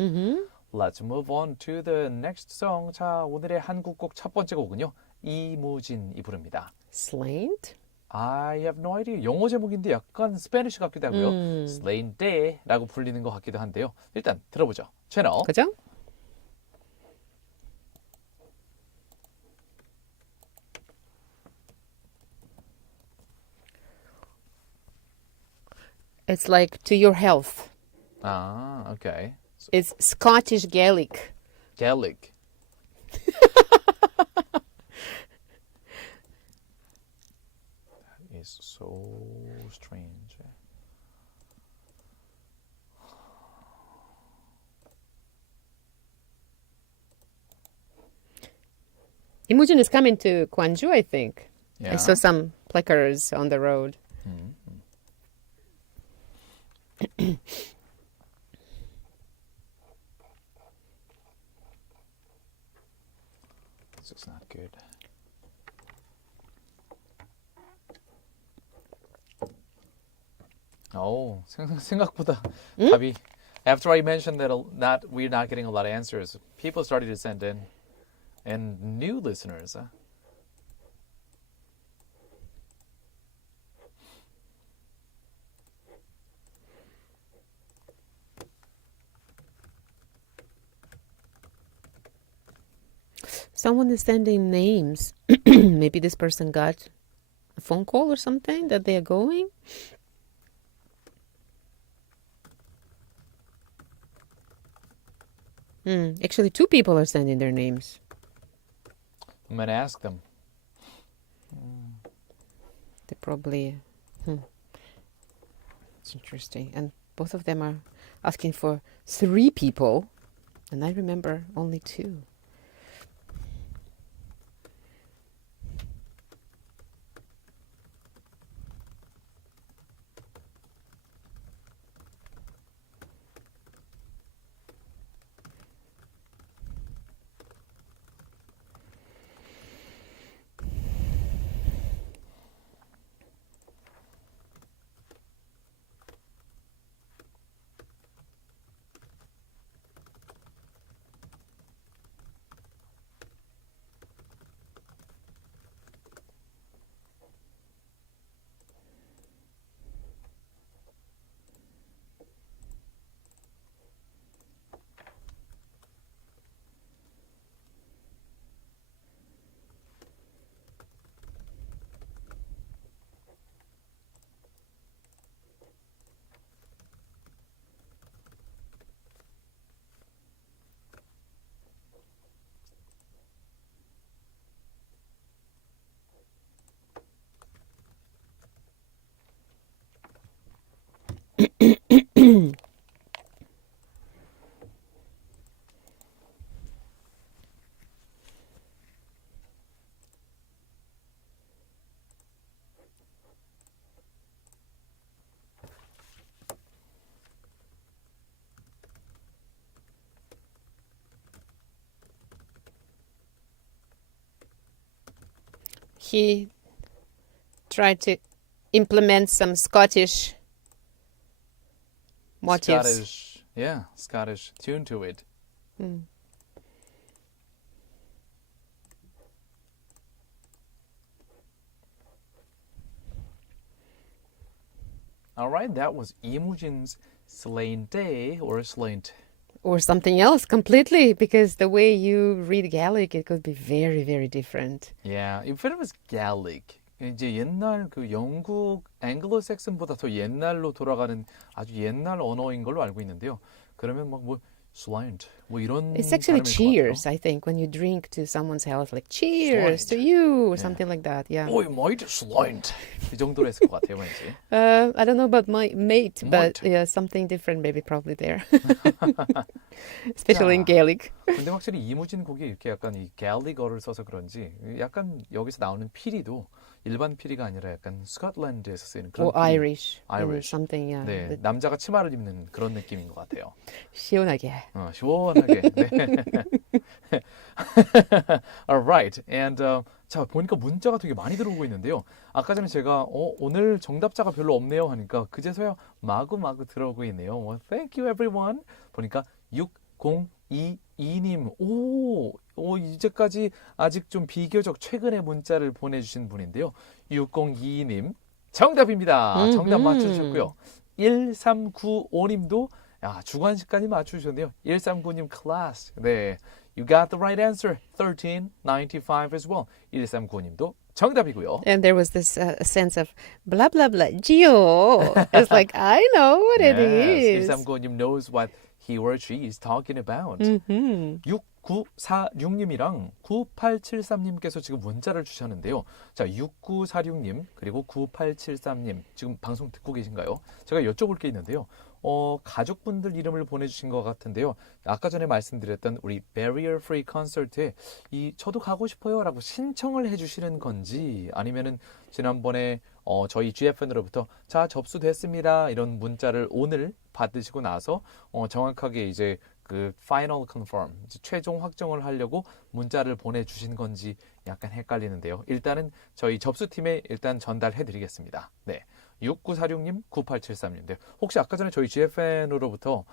Let's move on to the next song. 자, 오늘의 한국곡 첫 번째 곡은요. 이무진이 부릅니다. Slaint? I have no idea. 영어 제목인데 약간 스페니쉬 같기도 하고요. Slainte라고 불리는 것 같기도 한데요. 일단 들어보죠. 채널. 그죠? It's like to your health. 아, okay. It's Scottish Gaelic. Gaelic. That is so strange. Imogen is coming to Gwangju, I think. Yeah. I saw some placards on the road. This is not good. Oh, 생각보다 답이. After I mentioned that we're not getting a lot of answers, people started to send in, and new listeners. Someone is sending names. Maybe this person got a phone call or something that they are going. Actually, 2 people are sending their names. I'm going to ask them. They probably... It's interesting. And both of them are asking for 3 people. And I remember only 2. He tried to implement some Scottish motifs. Scottish tune to it. All right, that was 이무진's Slain Day or Slaint. Or something else completely, because the way you read Gaelic, it could be very, very different. Yeah, if it was Gaelic, 이제 옛날 그 영국 앵글로색슨보다 더 옛날로 돌아가는 아주 옛날 언어인 걸로 알고 있는데요. 그러면 막 뭐 Slaint, 뭐 이런 It's actually 발음일 것 cheers, 같아요. I think, when you drink to someone's health, like cheers to you, or something like that. Yeah. Oi, mate, Slaint. 이 정도로 했을 것 같아요, 왠지. I don't know about my mate, but Mate. yeah, something different maybe probably there. Especially in 자. Gaelic. 근데 확실히 이무진 곡이 이렇게 약간 이 갤리거를 써서 그런지 약간 여기서 나오는 피리도 일반 피리가 아니라 약간 스코틀랜드에서 쓰이는 그런 Or 피리. Irish. Irish. Something, yeah. 네, 남자가 치마를 입는 그런 느낌인 것 같아요. 시원하게. 시원하게. 네. Alright, and 자 보니까 문자가 되게 많이 들어오고 있는데요. 아까 전에 제가 오늘 정답자가 별로 없네요 하니까 그제서야 마구마구 들어오고 있네요. Well, thank you everyone. 보니까 6022님, 이제까지 아직 좀 비교적 최근에 문자를 보내주신 분인데요. 6022님 정답입니다. 정답 맞춰주셨고요. 1395님도 주관식까지 맞추셨네요. 1395님 클래스. 네, you got the right answer. 1395 as well. 1395님도 정답이고요. And there was this sense of blah, blah, blah. Gio. It's like, I know what it is. 1395님 knows what he or she is talking about. 6946님이랑 9873님께서 지금 문자를 주셨는데요. 자, 6946님 그리고 9873님 지금 방송 듣고 계신가요? 제가 여쭤볼 게 있는데요. 가족분들 이름을 보내주신 것 같은데요. 아까 전에 말씀드렸던 우리 Barrier Free 콘서트에 저도 가고 싶어요라고 신청을 해주시는 건지 아니면은 지난번에 저희 GFN으로부터 자 접수됐습니다 이런 문자를 오늘 받으시고 나서 정확하게 이제 그 final confirm 최종 확정을 하려고 문자를 보내주신 건지 약간 헷갈리는데요. 일단은 저희 접수팀에 일단 전달해드리겠습니다. 네. 6946님, 9873님. 혹시 아까 전에 저희 GFN으로부터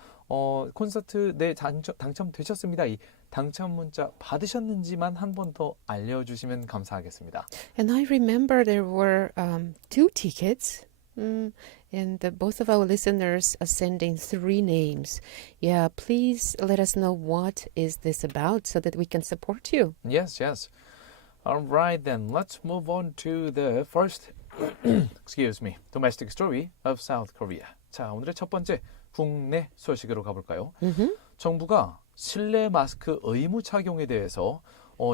콘서트 당첨되셨습니다. 이 당첨 문자 받으셨는지만 한 번 더 알려주시면 감사하겠습니다. And I remember there were 2 tickets. and both of our listeners are sending 3 names. Yeah, please let us know what is this about so that we can support you. Yes, yes. All right, then let's move on to the first, excuse me, domestic story of South Korea. 자, 오늘의 첫 번째 국내 소식으로 가볼까요? 정부가 실내 마스크 의무 착용에 대해서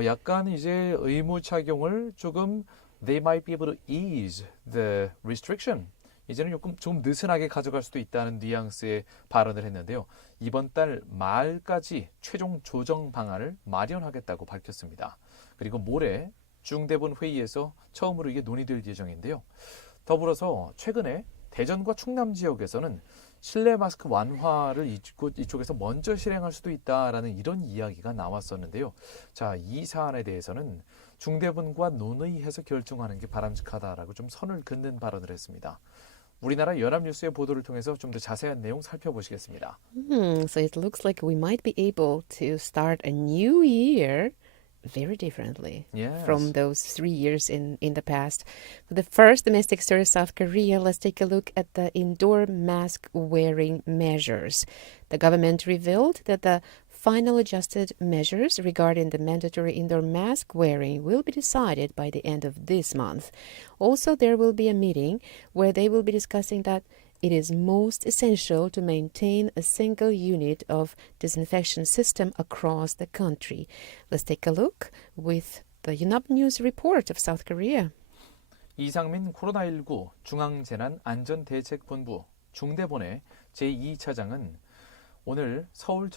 약간 이제 의무 착용을 조금 they might be able to ease the restriction. 이제는 좀 느슨하게 가져갈 수도 있다는 뉘앙스의 발언을 했는데요. 이번 달 말까지 최종 조정 방안을 마련하겠다고 밝혔습니다. 그리고 모레 중대본 회의에서 처음으로 이게 논의될 예정인데요. 더불어서 최근에 대전과 충남 지역에서는 실내 마스크 완화를 이쪽에서 먼저 실행할 수도 있다라는 이런 이야기가 나왔었는데요. 자, 이 사안에 대해서는 중대본과 논의해서 결정하는 게 바람직하다라고 좀 선을 긋는 발언을 했습니다. 우리나라 연합뉴스의 보도를 통해서 좀 더 자세한 내용 살펴보시겠습니다. So it looks like we might be able to start a new year very differently Yes. from those 3 years in the past. For the first domestic story of South Korea, let's take a look at the indoor mask wearing measures. The government revealed that the final adjusted measures regarding the mandatory indoor mask wearing will be decided by the end of this month. Also, there will be a meeting where they will be discussing that it is most essential to maintain a single unit of disinfection system across the country. Let's take a look with the Yonhap News report of South Korea. 이상민 코로나19 중앙재난안전대책본부 중대본의 제2차장은 오늘 서울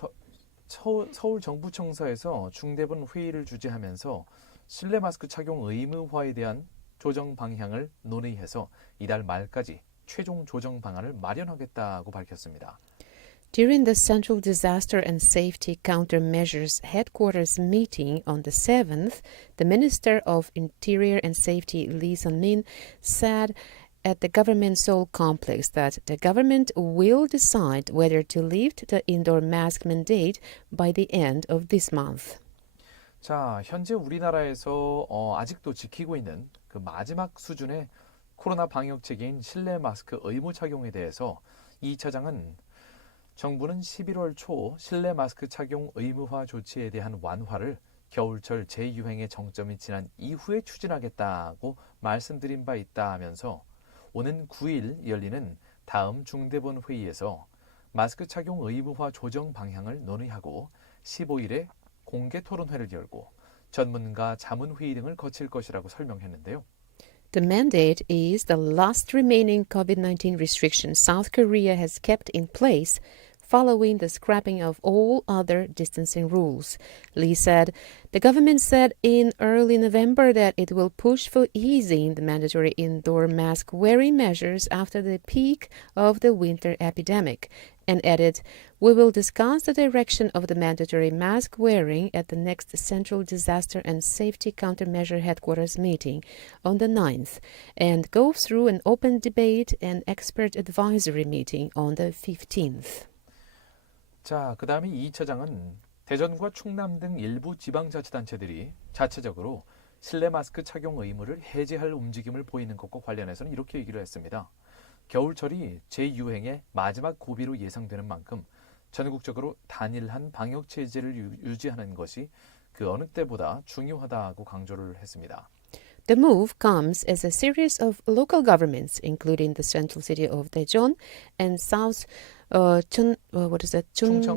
정부청사에서 중대본 회의를 주재하면서 실내 마스크 착용 의무화에 대한 조정 방향을 논의해서 이달 말까지 최종 조정 방안을 마련하겠다고 밝혔습니다. During the Central Disaster and Safety Countermeasures Headquarters meeting on the 7th, the Minister of Interior and Safety, Lee Sun-min, said at the government Seoul complex that the government will decide whether to lift the indoor mask mandate by the end of this month. 자, 현재 우리나라에서 아직도 지키고 있는 그 마지막 수준의 코로나 방역 체계인 실내 마스크 의무 착용에 대해서 이 차장은 정부는 11월 초 실내 마스크 착용 의무화 조치에 대한 완화를 겨울철 재유행의 정점이 지난 이후에 추진하겠다고 말씀드린 바 있다 하면서 오는 9일 열리는 다음 중대본 회의에서 마스크 착용 의무화 조정 방향을 논의하고 15일에 공개 토론회를 열고 전문가 자문회의 등을 거칠 것이라고 설명했는데요. The mandate is the last remaining COVID-19 restriction South Korea has kept in place following the scrapping of all other distancing rules. Lee said the government said in early November that it will push for easing the mandatory indoor mask wearing measures after the peak of the winter epidemic, and added, "We will discuss the direction of the mandatory mask wearing at the next Central Disaster and Safety Countermeasure Headquarters meeting on the 9th, and go through an open debate and expert advisory meeting on the 15th. 자, 그 다음에 이 차장은 대전과 충남 등 일부 지방자치단체들이 자체적으로 실내 마스크 착용 의무를 해제할 움직임을 보이는 것과 관련해서는 이렇게 얘기를 했습니다. 겨울철이 재유행의 마지막 고비로 예상되는 만큼 전국적으로 단일한 방역 체제를 유지하는 것이 그 어느 때보다 중요하다고 강조를 했습니다. The move comes as a series of local governments, including the central city of Daejeon and South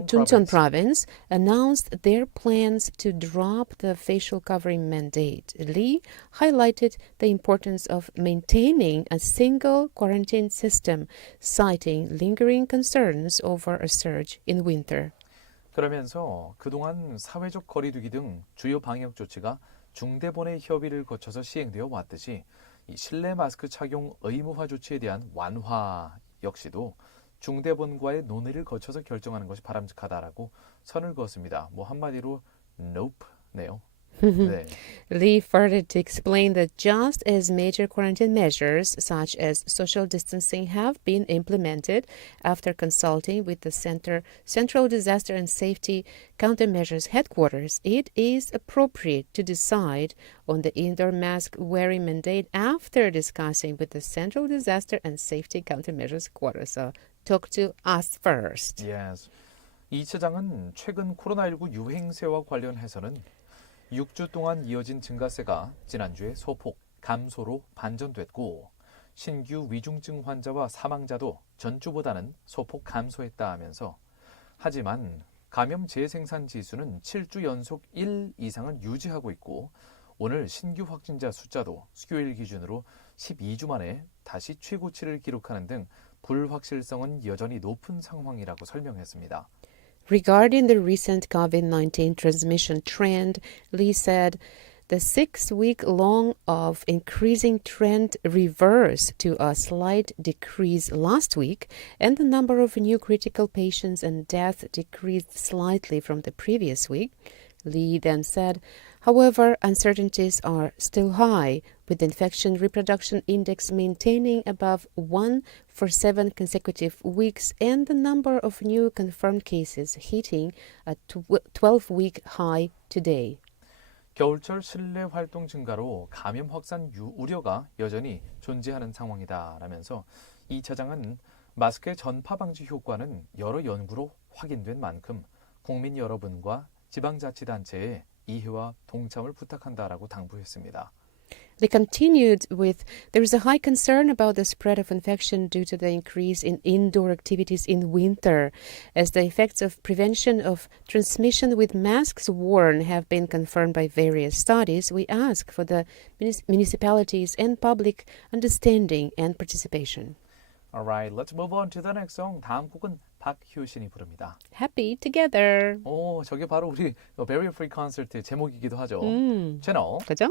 Chuncheon province, announced their plans to drop the facial covering mandate. Lee highlighted the importance of maintaining a single quarantine system, citing lingering concerns over a surge in winter. 그러면서 그동안 사회적 거리두기 등 주요 방역 조치가 중대본의 협의를 거쳐서 시행되어 왔듯이 이 실내 마스크 착용 의무화 조치에 대한 완화 역시도 중대본과의 논의를 거쳐서 결정하는 것이 바람직하다라고 선을 그었습니다. 뭐 한마디로 nope네요. 네. Lee further to explain that just as major quarantine measures such as social distancing have been implemented after consulting with the Central Disaster and Safety Countermeasures Headquarters, it is appropriate to decide on the indoor mask wearing mandate after discussing with the Central Disaster and Safety Countermeasures Headquarters. So talk to us first. Yes. 이 차장은 최근 코로나19 유행세와 관련해서는 6주 동안 이어진 증가세가 지난주에 소폭 감소로 반전됐고 신규 위중증 환자와 사망자도 전주보다는 소폭 감소했다 하면서 하지만 감염 재생산 지수는 7주 연속 1 이상은 유지하고 있고 오늘 신규 확진자 숫자도 수요일 기준으로 12주 만에 다시 최고치를 기록하는 등 불확실성은 여전히 높은 상황이라고 설명했습니다. Regarding the recent COVID-19 transmission trend, Lee said the 6-week-long of increasing trend reversed to a slight decrease last week, and the number of new critical patients and deaths decreased slightly from the previous week. Lee then said, however, uncertainties are still high, with the infection reproduction index maintaining above 1 for 7 consecutive weeks and the number of new confirmed cases hitting a 12-week high today. 겨울철 실내 활동 증가로 감염 확산 우려가 여전히 존재하는 상황이다라면서 이 차장은 마스크의 전파 방지 효과는 여러 연구로 확인된 만큼 국민 여러분과 지방자치단체의 이해와 동참을 부탁한다라고 당부했습니다. They continued with, there is a high concern about the spread of infection due to the increase in indoor activities in winter. As the effects of prevention of transmission with masks worn have been confirmed by various studies, we ask for the municipalities and public understanding and participation. Alright, let's move on to the next song. 다음 곡은 박효신이 부릅니다. Happy together. 오, 저게 바로 우리 Very Free 콘서트 제목이기도 하죠. 채널. 그죠?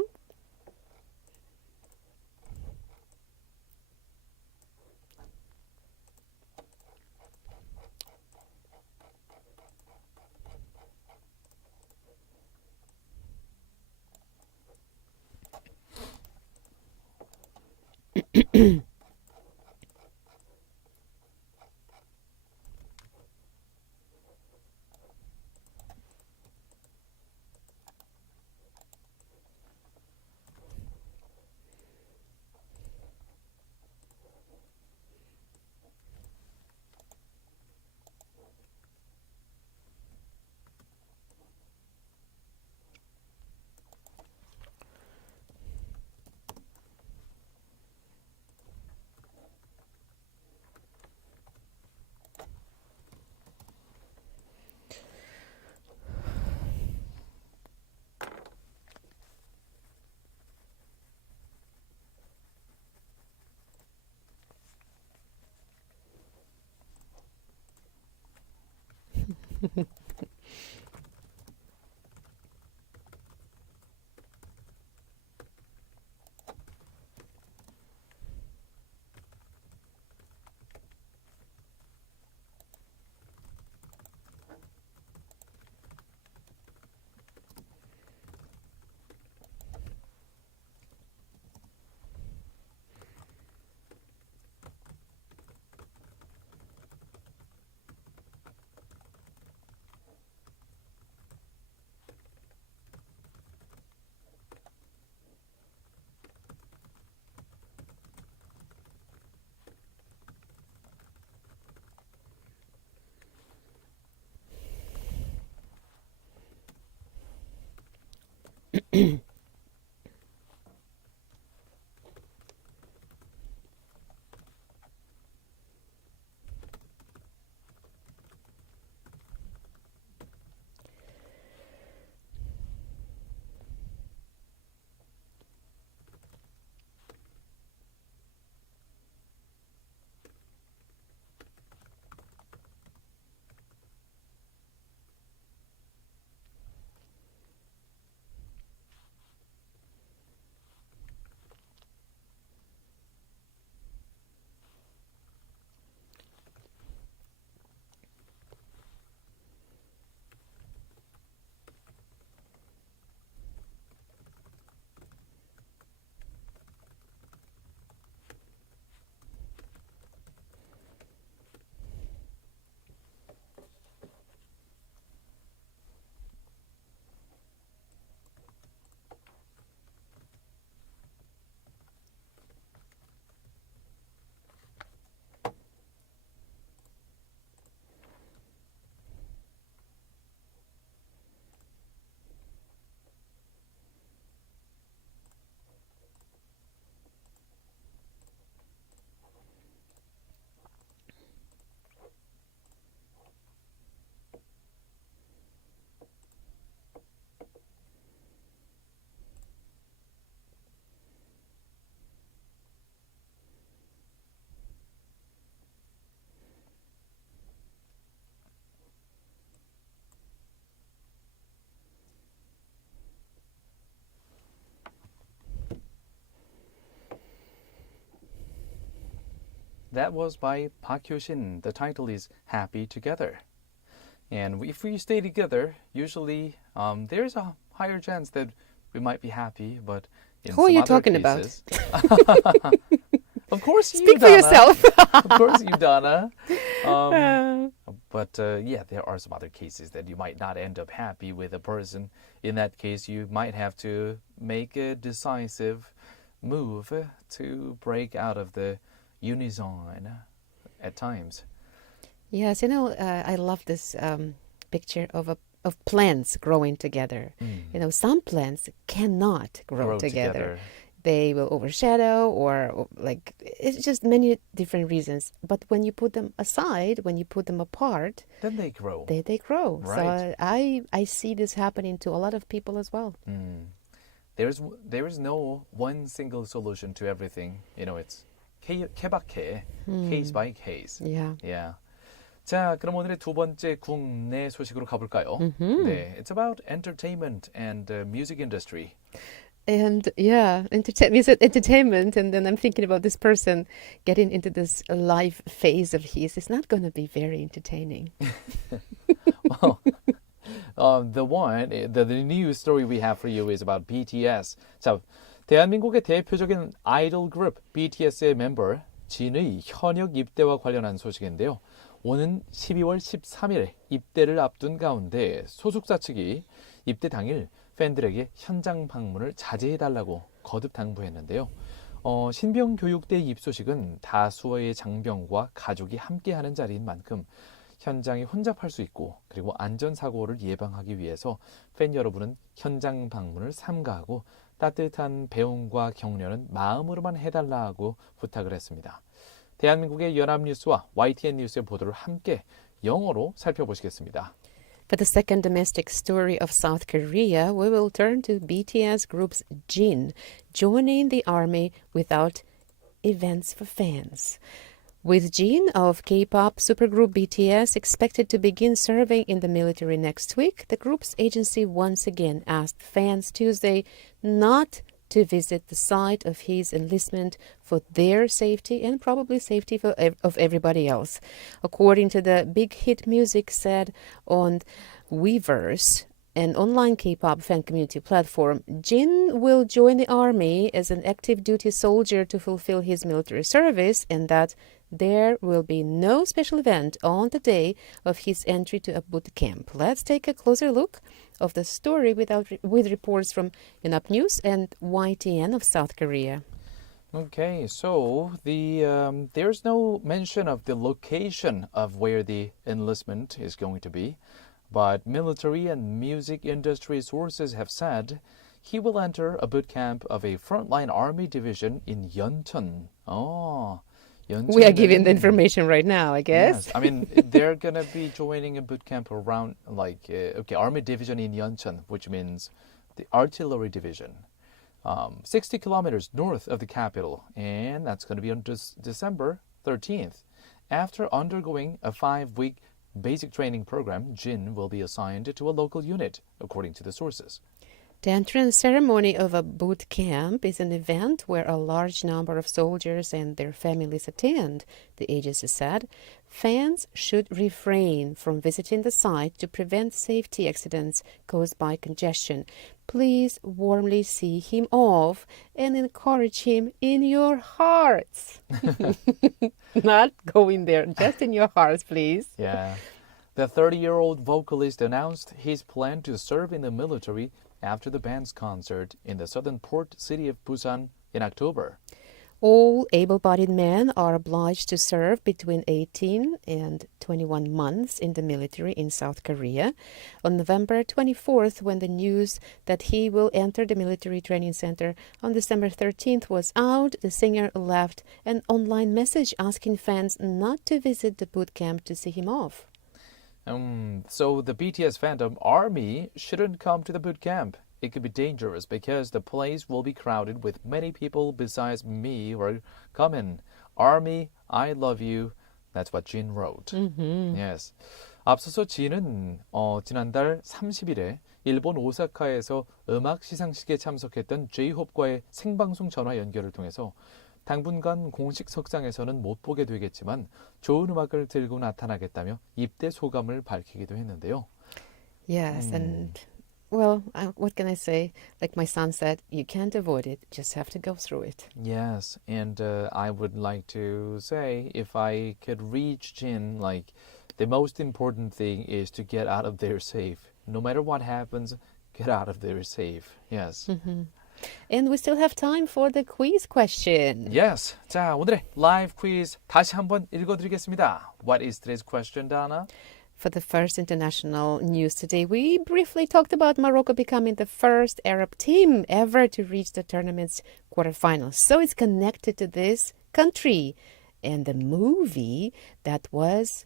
that was by Park Hyo-shin. The title is Happy Together. And if we stay together, usually there's a higher chance that we might be happy, but in Who are some you other talking cases, Of course you, Speak for Donna. yourself. Of course you, Donna. But yeah, there are some other cases that you might not end up happy with a person. In that case, you might have to make a decisive move to break out of the unison at times. Yes, I love this picture of plants growing together. Some plants cannot grow together. They will overshadow or like it's just many different reasons. But when you put them aside, when you put them apart, then they grow. They grow. Right. So I see this happening to a lot of people as well. There is no one single solution to everything. It's 케바케, case by case. Yeah. Yeah. 자, 그럼 오늘의 두 번째 국내 소식으로 가볼까요? 네, it's about entertainment and music industry. And yeah, you said entertainment, and then I'm thinking about this person getting into this live phase of his. It's not going to be very entertaining. Well, the news story we have for you is about BTS. 자, 대한민국의 대표적인 아이돌 그룹 BTS의 멤버 진의 현역 입대와 관련한 소식인데요. 오는 12월 13일 입대를 앞둔 가운데 소속사 측이 입대 당일 팬들에게 현장 방문을 자제해달라고 거듭 당부했는데요. 신병 교육대 입소식은 다수의 장병과 가족이 함께하는 자리인 만큼 현장에 혼잡할 수 있고 그리고 안전사고를 예방하기 위해서 팬 여러분은 현장 방문을 삼가하고 따뜻한 배움과 격려는 마음으로만 해달라고 부탁을 했습니다. 대한민국의 연합뉴스와 YTN 뉴스의 보도를 함께 영어로 살펴보시겠습니다. For the second domestic story of South Korea, we will turn to BTS group's Jin joining the army without events for fans. With Jin of K-pop supergroup BTS expected to begin serving in the military next week, the group's agency once again asked fans Tuesday not to visit the site of his enlistment for their safety and probably safety of everybody else. According to the Big Hit Music said on Weverse, an online K-pop fan community platform, Jin will join the army as an active duty soldier to fulfill his military service and that there will be no special event on the day of his entry to a boot camp. Let's take a closer look of the story with reports from Yonhap News and YTN of South Korea. Okay, so there's no mention of the location of where the enlistment is going to be, but military and music industry sources have said he will enter a boot camp of a frontline army division in Yeoncheon. Oh, Yeoncheon. We are giving the information right now, I guess. Yes, I mean, they're going to be joining a boot camp around, army division in Yeoncheon, which means the artillery division. 60 kilometers north of the capital, and that's going to be on December 13th. After undergoing a 5-week basic training program, Jin will be assigned to a local unit, according to the sources. The entrance ceremony of a boot camp is an event where a large number of soldiers and their families attend, the agency said. Fans should refrain from visiting the site to prevent safety accidents caused by congestion. Please warmly see him off and encourage him in your hearts. Not going there, just in your hearts, please. Yeah. The 30-year-old vocalist announced his plan to serve in the military after the band's concert in the southern port city of Busan in October. All able-bodied men are obliged to serve between 18 and 21 months in the military in South Korea. On November 24th, when the news that he will enter the military training center on December 13th was out, the singer left an online message asking fans not to visit the boot camp to see him off. So the BTS fandom army shouldn't come to the boot camp. It could be dangerous because the place will be crowded with many people besides me who are coming. Army, I love you. That's what Jin wrote. Yes. 앞서서 진은 지난달 30일에 일본 오사카에서 음악 시상식에 참석했던 J-Hope과의 생방송 전화 연결을 통해서 당분간 공식 석상에서는 못 보게 되겠지만 좋은 음악을 들고 나타나겠다며 입대 소감을 밝히기도 했는데요. Yes, and well, what can I say? Like my son said, you can't avoid it. Just have to go through it. Yes, and I would like to say if I could reach Jin, like the most important thing is to get out of there safe. No matter what happens, get out of there safe. Yes. And we still have time for the quiz question. Yes. 자, 오늘의 라이브 퀴즈 다시 한번 읽어드리겠습니다. What is today's question, Donna? For the first international news today, we briefly talked about Morocco becoming the first Arab team ever to reach the tournament's quarterfinals. So it's connected to this country. And the movie that was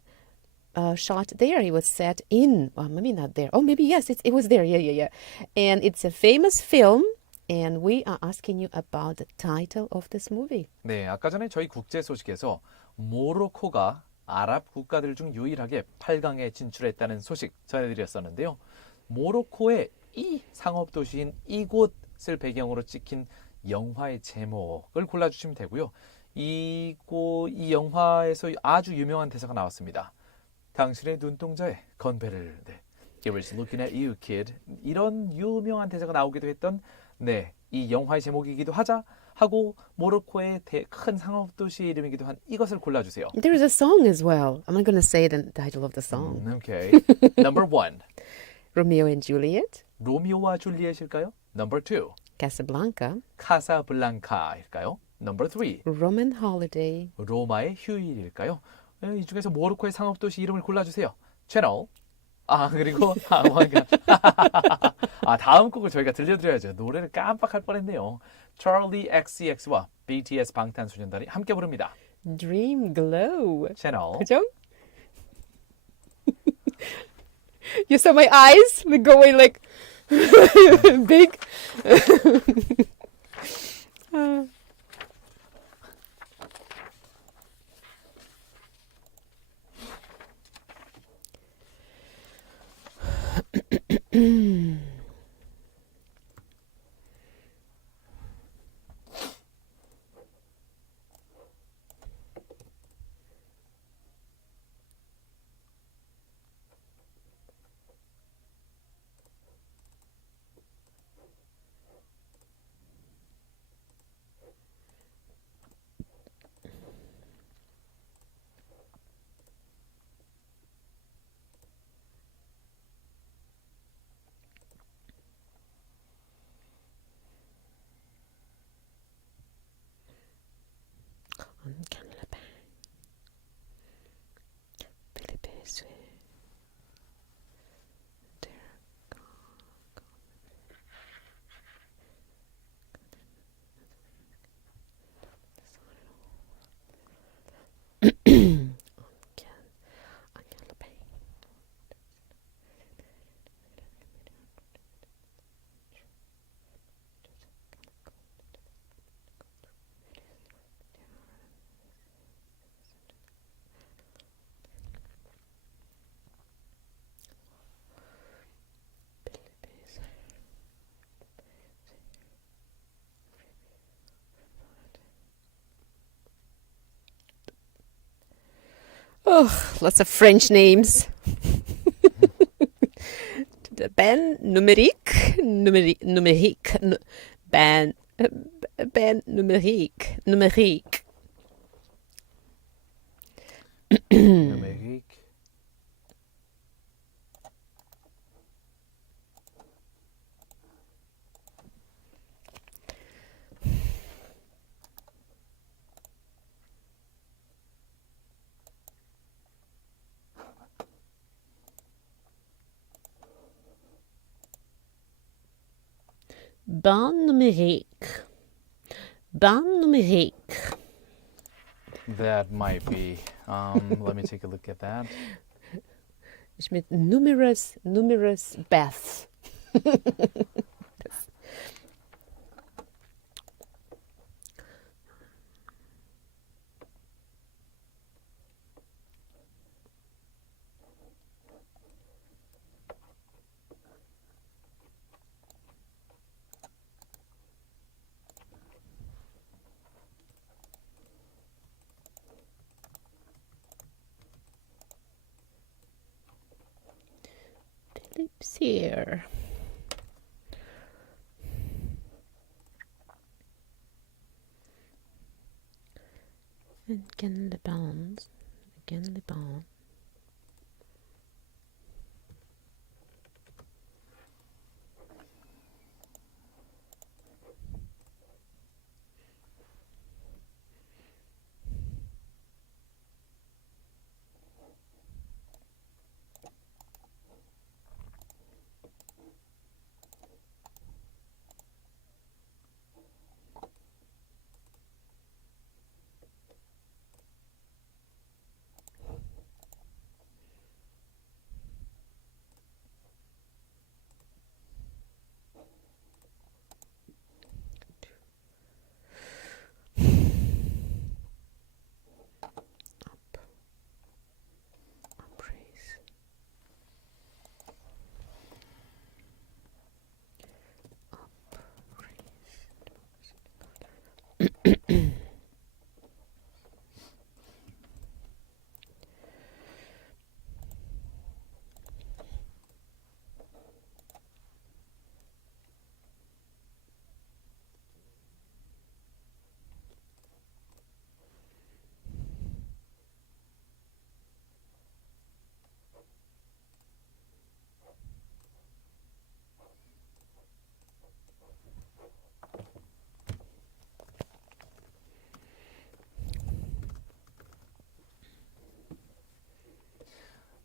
shot there, it was set in, well, maybe not there. Oh, maybe yes, it was there. Yeah. And it's a famous film. And we are asking you about the title of this movie. 네, 아까 전에 저희 국제 소식에서 모로코가 아랍 국가들 중 유일하게 8강에 진출했다는 소식 전해드렸었는데요. 모로코의 이 상업도시인 이곳을 배경으로 찍힌 영화의 제목을 골라주시면 되고요. 이 영화에서 아주 유명한 대사가 나왔습니다. 당신의 눈동자에 건배를. 네. He was looking at you, kid. 이런 유명한 대사가 나오기도 했던 이 영화의 제목이기도 하고 모로코의 큰 상업도시 이름이기도 한 이것을 골라주세요. There is a song as well. I'm not going to say the title of the song. Okay. Number 1. Romeo and Juliet. 로미오와 줄리엣일까요? Number 2. Casablanca. 카사블랑카일까요? Number 3. Roman Holiday. 로마의 휴일일까요? 이 중에서 모로코의 상업도시 이름을 골라주세요. 채널. 그리고 다음 곡을 저희가 들려드려야죠. 노래를 깜빡할 뻔했네요. Charlie XCX와 BTS 방탄소년단이 함께 부릅니다. Dream Glow. 채널. 그죠? You saw my eyes? They go away like big. Oh, lots of French names. Ben numérique, ben numérique. 누메릭. Ben numérique. That might be. Let me take a look at that. Ich mit numerous baths. lips here. And again the bounds. Again the bound.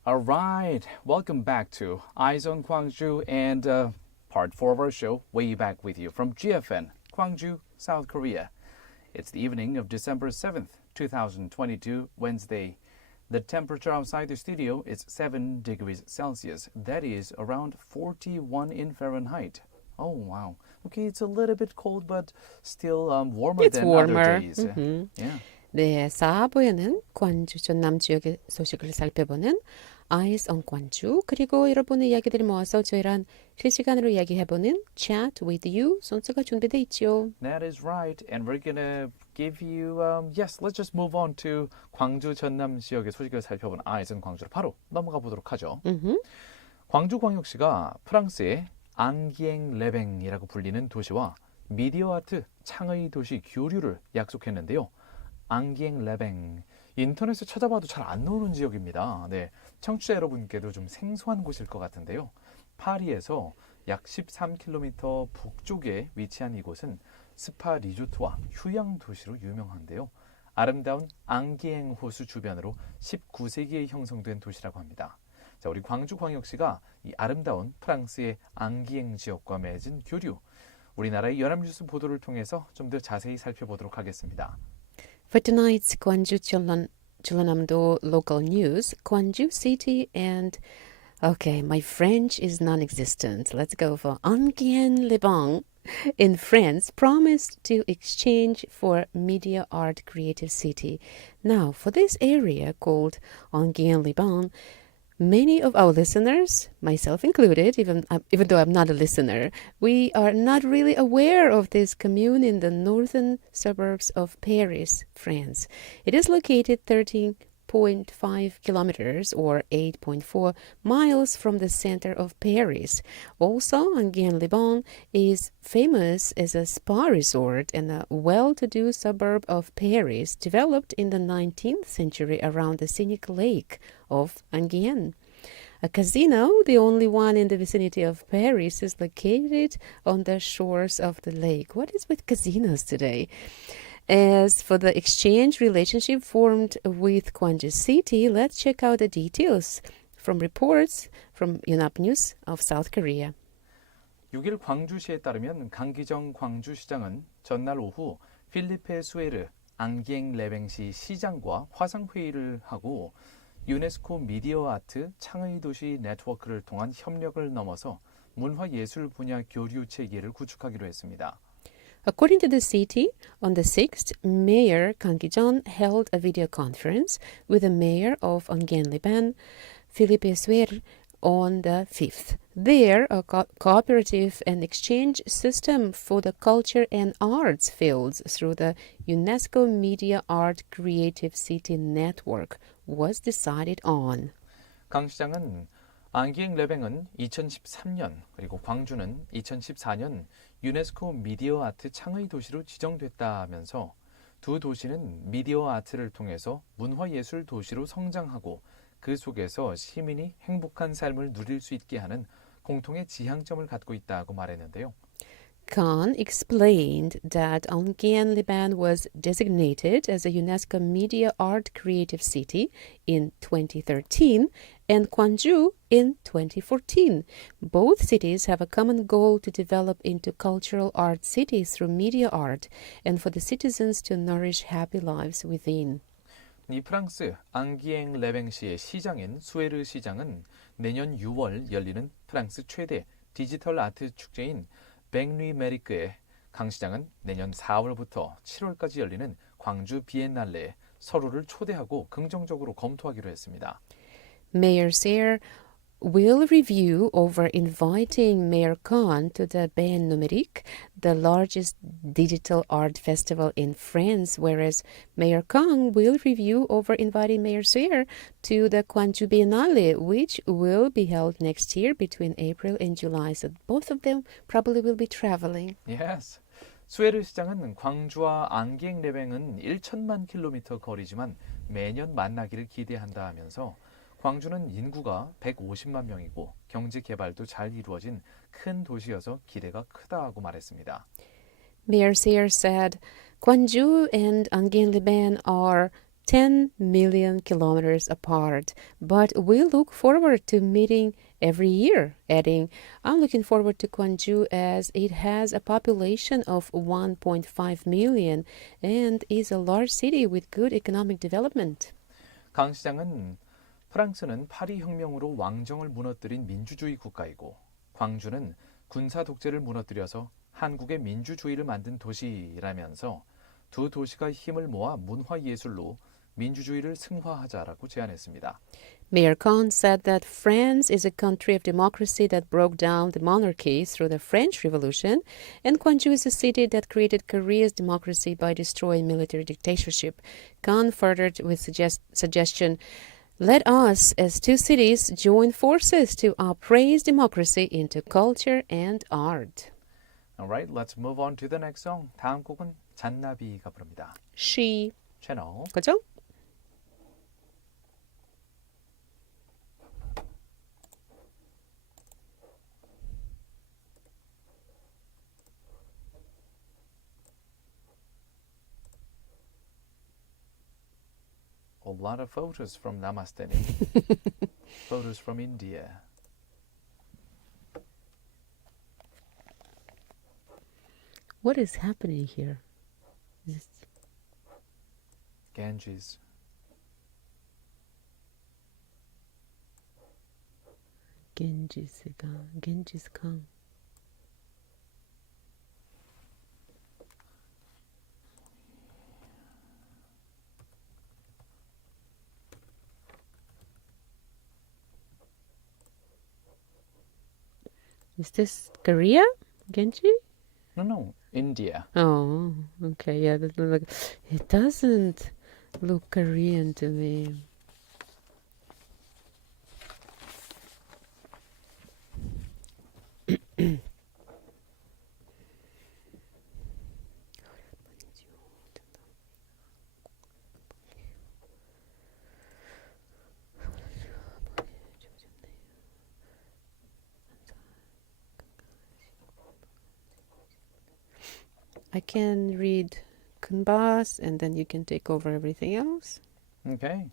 All right, welcome back to Eyes on Gwangju and part 4 of our show, Way Back with You from GFN, Gwangju, South Korea. It's the evening of December 7th, 2022, Wednesday. The temperature outside the studio is 7 degrees Celsius. That is around 41 in Fahrenheit. Oh, wow. Okay, it's a little bit cold, but still warmer It's than warmer. other days. Yeah. 네, 4부에는 광주 전남 지역의 소식을 살펴보는 Eyes on Gwangju 그리고 여러분의 이야기들을 모아서 저희랑 실시간으로 이야기해보는 Chat with You 순서가 준비되어 있죠. That is right. And we're going to give you, yes, let's just move on to 광주 전남 지역의 소식을 살펴본 Eyes on Gwangju로 바로 넘어가 보도록 하죠. 광주광역시가 프랑스의 앙기엥레뱅이라고 불리는 도시와 미디어 아트 창의 도시 교류를 약속했는데요. 앙기엥레뱅. 인터넷에 찾아봐도 잘 안 나오는 지역입니다. 네, 청취자 여러분께도 좀 생소한 곳일 것 같은데요. 파리에서 약 13km 북쪽에 위치한 이곳은 스파 리조트와 휴양 도시로 유명한데요. 아름다운 앙기엥 호수 주변으로 19세기에 형성된 도시라고 합니다. 자, 우리 광주광역시가 이 아름다운 프랑스의 앙기엥 지역과 맺은 교류, 우리나라의 연합뉴스 보도를 통해서 좀 더 자세히 살펴보도록 하겠습니다. For tonight's Gwangju Jeollanam-do local news, Gwangju City and okay, my French is non-existent. Let's go for Enghien-les-Bains in France promised to exchange for media art creative city. Now, for this area called Enghien-les-Bains, many of our listeners, myself included, even though I'm not a listener, we are not really aware of this commune in the northern suburbs of Paris, France. It is located 13.5 kilometers or 8.4 miles from the center of Paris. Also, Enghien-les-Bains is famous as a spa resort and a well-to-do suburb of Paris developed in the 19th century around the scenic lake of Enghien. A casino, the only one in the vicinity of Paris, is located on the shores of the lake. What is with casinos today? As for the exchange relationship formed with Gwangju City, let's check out the details from reports from Yonhap News of South Korea. 6일 광주시에 따르면 강기정 광주시장은 전날 오후 필리페 수에르 앙기엥레뱅시 시장과 화상회의를 하고 유네스코 미디어 아트 창의 도시 네트워크를 통한 협력을 넘어서 문화예술 분야 교류 체계를 구축하기로 했습니다. According to the city, on the 6th, Mayor Kang Ki-jeon held a video conference with the mayor of Enghien-les-Bains, Philippe Suer, on the 5th. There, a cooperative and exchange system for the culture and arts fields through the UNESCO Media Art Creative City Network was decided on. 강 시장은 안기행 레뱅은 2013년 그리고 광주는 2014년 유네스코 미디어 아트 창의 도시로 지정됐다면서 두 도시는 미디어 아트를 통해서 문화예술 도시로 성장하고 그 속에서 시민이 행복한 삶을 누릴 수 있게 하는 공통의 지향점을 갖고 있다고 말했는데요. Khan explained that Ongien Liban was designated as a UNESCO Media Art Creative City in 2013 and Gwangju in 2014. Both cities have a common goal to develop into cultural art cities through media art and for the citizens to nourish happy lives within. 이 프랑스 앙기엥 레뱅시의 시장인 수에르 시장은 내년 6월 열리는 프랑스 최대 디지털 아트 축제인 뱅리 메리크에 강 시장은 내년 4월부터 7월까지 열리는 광주 비엔날레에 서로를 초대하고 긍정적으로 검토하기로 했습니다. Mayor Serre will review over inviting Mayor Khan to the Ben Numérique, the largest digital art festival in France, whereas Mayor Khan will review over inviting Mayor Serre to the Gwangju Biennale, which will be held next year between April and July. So both of them probably will be traveling. Yes. 수에르 시장은 광주와 앙기엥 레뱅은 1천만 킬로미터 거리지만 매년 만나기를 기대한다 하면서 광주는 인구가 150만 명이고 경제 개발도 잘 이루어진 큰 도시여서 기대가 크다고 말했습니다. Mayor Serre said, Gwangju and Ongien Liban are 10 million kilometers apart, but we look forward to meeting every year, adding, I'm looking forward to Gwangju as it has a population of 1.5 million and is a large city with good economic development. 강 시장은 프랑스는 파리 혁명으로 왕정을 무너뜨린 민주주의 국가이고 광주는 군사 독재를 무너뜨려서 한국의 민주주의를 만든 도시라면서 두 도시가 힘을 모아 문화예술로 민주주의를 승화하자라고 제안했습니다. Mayor Khan said that France is a country of democracy that broke down the monarchy through the French Revolution, and Gwangju is a city that created Korea's democracy by destroying military dictatorship. Khan furthered with suggestion, let us, as two cities, join forces to upraise democracy into culture and art. Alright, let's move on to the next song. 다음 곡은 잔나비가 부릅니다. She. 채널. 그죠? A lot of photos from Namaste. Photos from India. What is happening here? Ganges. Genghis Khan. Is this Korea? Genji? No, India. Oh, okay. Yeah, it doesn't look Korean to me. I can read Kunbas and then you can take over everything else. Okay.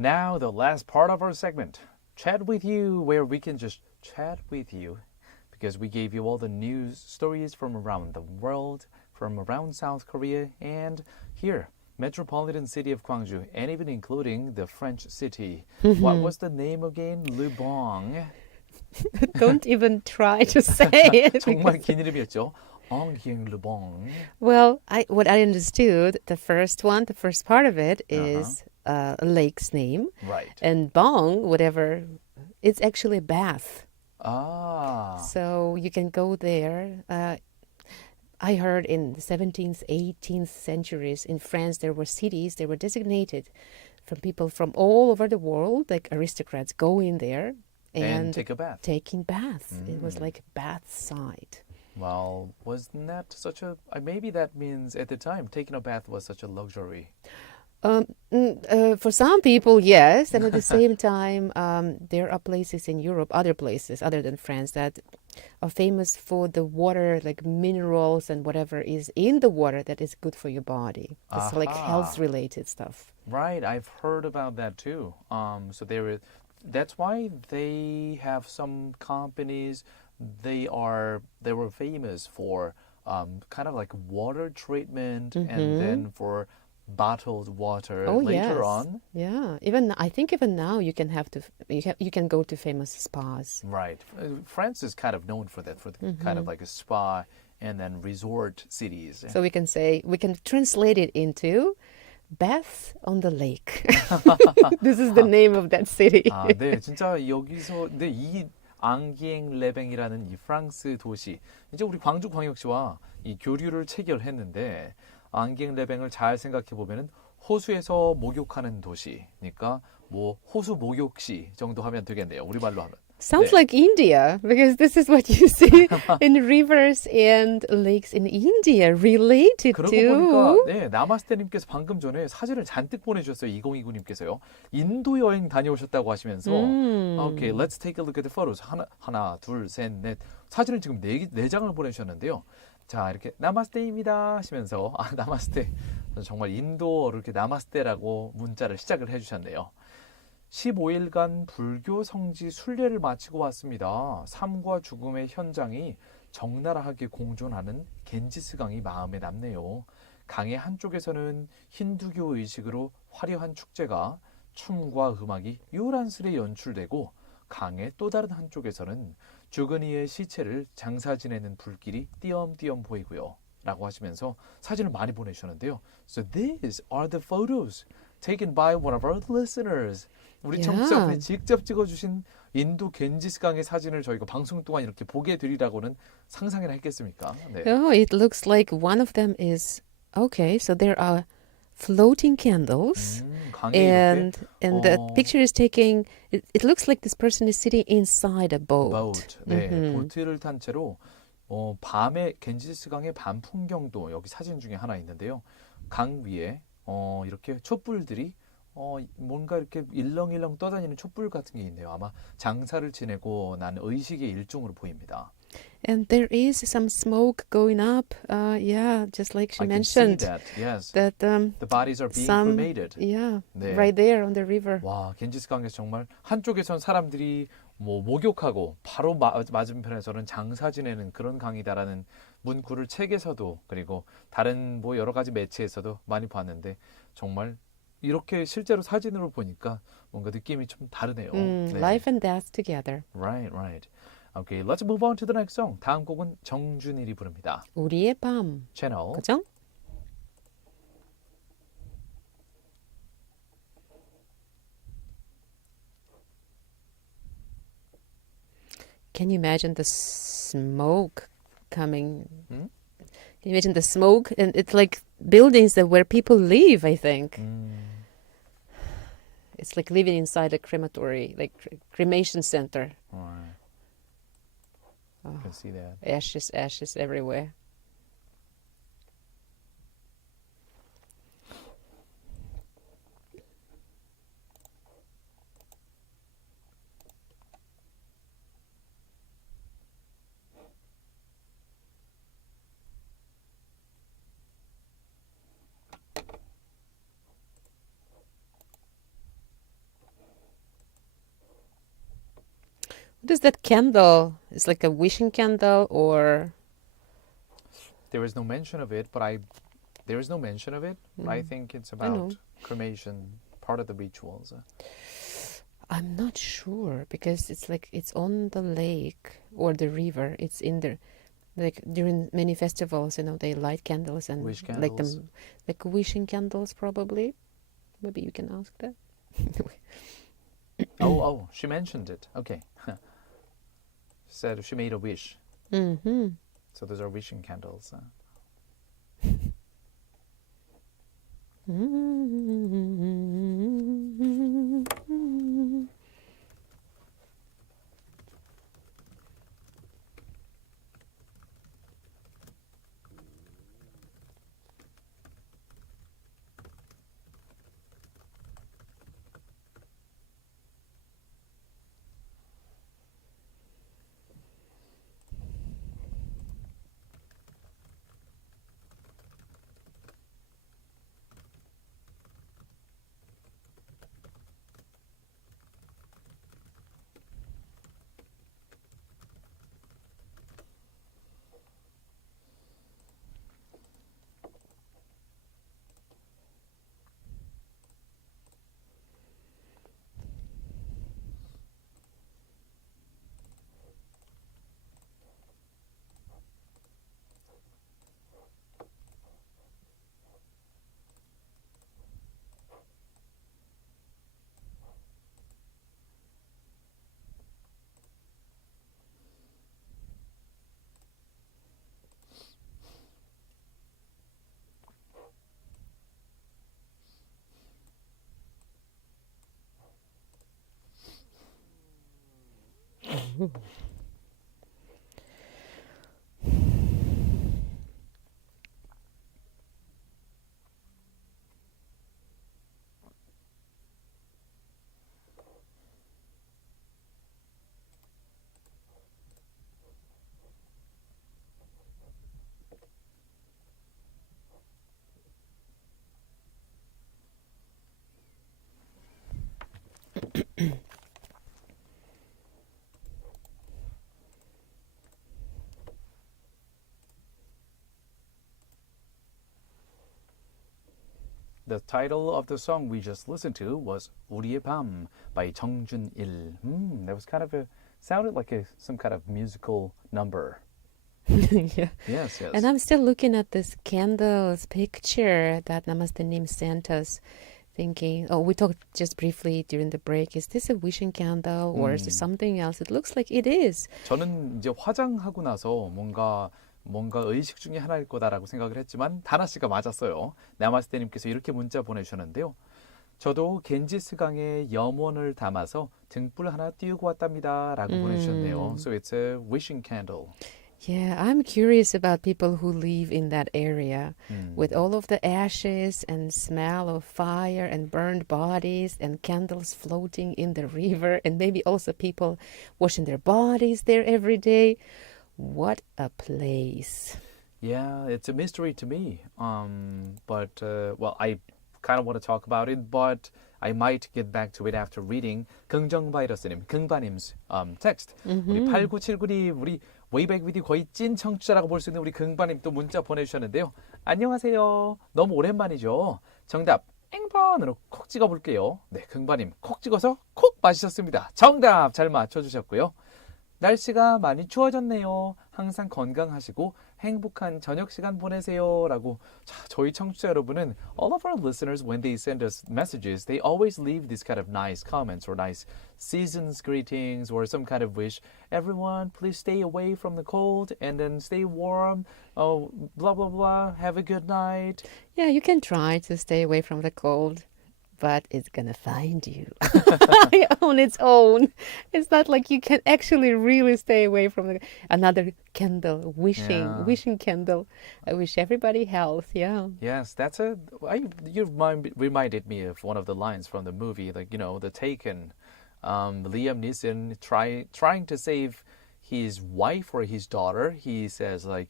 Now, the last part of our segment, Chat with You, where we can just chat with you because we gave you all the news stories from around the world, from around South Korea, and here, metropolitan city of Gwangju, and even including the French city. What was the name again? Lubong. Don't even try to say it. 정말 긴 이름이었죠. 엉ging Lubong. Well, what I understood, the first part of it is a lake's name. Right. And bong, whatever, it's actually a bath. Ah. So you can go there. I heard in the 17th, 18th centuries in France, there were cities, they were designated from people from all over the world, like aristocrats go in there And take a bath. taking baths. It was like a bath site. Well, wasn't that such a... maybe that means at the time, taking a bath was such a luxury. For some people, yes. And at the same time, there are places in Europe, other places other than France, that are famous for the water, like minerals and whatever is in the water that is good for your body. It's like health-related stuff. Right, I've heard about that too. So that's why they have some companies, they were famous for kind of like water treatment and then for bottled water later on. Yeah, I think even now you can you can go to famous spas. Right. France is kind of known for that, for the kind of like a spa and then resort cities. So we can translate it into bath on the lake. This is the name of that city. 네, 진짜 여기서 이 앙기엥레뱅이라는 이 프랑스 도시, 이제 우리 광주 광역시와 이 교류를 체결했는데 앙기엥레뱅을 잘 생각해 보면은 호수에서 목욕하는 도시니까 뭐 호수 목욕시 정도 하면 되겠네요. 우리말로 하면. Sounds like India, because this is what you see in rivers and lakes in India related 그러고 to. 보니까 나마스테님께서 방금 전에 사진을 잔뜩 보내주셨어요. 2029님께서요. 인도 여행 다녀오셨다고 하시면서 Okay, let's take a look at the photos. 하나, 둘, 셋, 넷. 사진을 지금 네 장을 보내주셨는데요. 자, 이렇게 나마스테입니다 하시면서 나마스테. 정말 인도어로 이렇게 나마스테라고 문자를 시작을 해주셨네요. 15일간 불교 성지 순례를 마치고 왔습니다. 삶과 죽음의 현장이 적나라하게 공존하는 겐지스강이 마음에 남네요. 강의 한쪽에서는 힌두교 의식으로 화려한 축제가 춤과 음악이 요란스레 연출되고 강의 또 다른 한쪽에서는 죽은 이의 시체를 장사 지내는 불길이 띄엄띄엄 보이고요. 라고 하시면서 사진을 많이 보내주셨는데요. So these are the photos taken by one of our listeners. 우리 청취자분이 직접 찍어주신 인도 겐지스강의 사진을 저희가 방송 동안 이렇게 보게 되리라고는 상상이나 했겠습니까? 네. Oh, it looks like one of them is okay. So there are floating candles, and the picture is taking. It looks like this person is sitting inside a boat. 네, 보트를 탄 채로 밤에 겐지스강의 밤 풍경도 여기 사진 중에 하나 있는데요. 강 위에 이렇게 촛불들이 뭔가 이렇게 일렁일렁 떠다니는 촛불 같은 게 있네요. 아마 장사를 지내고 난 의식의 일종으로 보입니다. And there is some smoke going up. Yeah, just like she I mentioned. can see that. Yes. That the bodies are being cremated. Yeah, 네. right there on the river. 와, 겐지스강에서 정말 한쪽에선 사람들이 뭐 목욕하고 바로 맞은편에서는 장사 지내는 그런 강이다라는 문구를 책에서도 그리고 다른 뭐 여러 가지 매체에서도 많이 봤는데 정말 이렇게 실제로 사진으로 보니까 뭔가 느낌이 좀 다르네요. 네. Life and death together. Right, right. Okay, let's move on to the next song. 다음 곡은 정준일이 부릅니다. 우리의 밤. 채널. 그죠? Can you imagine the smoke coming? Can you imagine the smoke? And it's like buildings where people live, I think. It's like living inside a crematory, like cremation center. Right. I can see that. Ashes everywhere. What is that candle? It's like a wishing candle or... There is no mention of it, but I think it's know. about cremation, part of the rituals. I'm not sure because it's like it's on the lake or the river. It's in there. Like during many festivals, they light candles and Wish like candles. them, like wishing candles probably. Maybe you can ask that. Oh, she mentioned it. Okay. She said she made a wish. Mm-hmm. So those are wishing candles. The title of the song we just listened to was 우리의 밤 by 정준일. That was kind of sounded like some kind of musical number. Yeah. Yes. And I'm still looking at this candles picture that Namaste sent us, thinking, we talked just briefly during the break, is this a wishing candle or is it something else? It looks like it is. 저는 이제 화장하고 나서 뭔가 의식 중에 하나일 거다라고 생각을 했지만 다나 씨가 맞았어요. 나마스테님께서 이렇게 문자 보내주셨는데요. 저도 겐지스강에 염원을 담아서 등불 하나 띄우고 왔답니다 라고 보내주셨네요. So it's a wishing candle. Yeah, I'm curious about people who live in that area with all of the ashes and smell of fire and burned bodies and candles floating in the river and maybe also people washing their bodies there every day. What a place. Yeah, it's a mystery to me. But I kind of want to talk about it, but I might get back to it after reading 긍정바이러스님, 긍바님's text. 우리 8979님, 우리 웨이백 위디 거의 찐 청취자라고 볼 수 있는 우리 긍바님 또 문자 보내주셨는데요. 안녕하세요. 너무 오랜만이죠. 정답 X번으로 콕 찍어볼게요. 네, 긍바님 콕 찍어서 콕 맞으셨습니다. 정답 잘 맞춰주셨고요. 날씨가 많이 추워졌네요. 항상 건강하시고 행복한 저녁 시간 보내세요. 라고. 자, 저희 청취자 여러분은 all of our listeners, when they send us messages, they always leave these kind of nice comments or nice season's greetings or some kind of wish. Everyone, please stay away from the cold and then stay warm. Oh, blah, blah, blah. Have a good night. Yeah, you can try to stay away from the cold, but it's gonna find you on its own. It's not like you can actually really stay away from another candle, wishing candle. I wish everybody health. Yeah. Yes, you reminded me of one of the lines from the movie, like, The Taken. Liam Neeson trying to save his wife or his daughter. He says, like,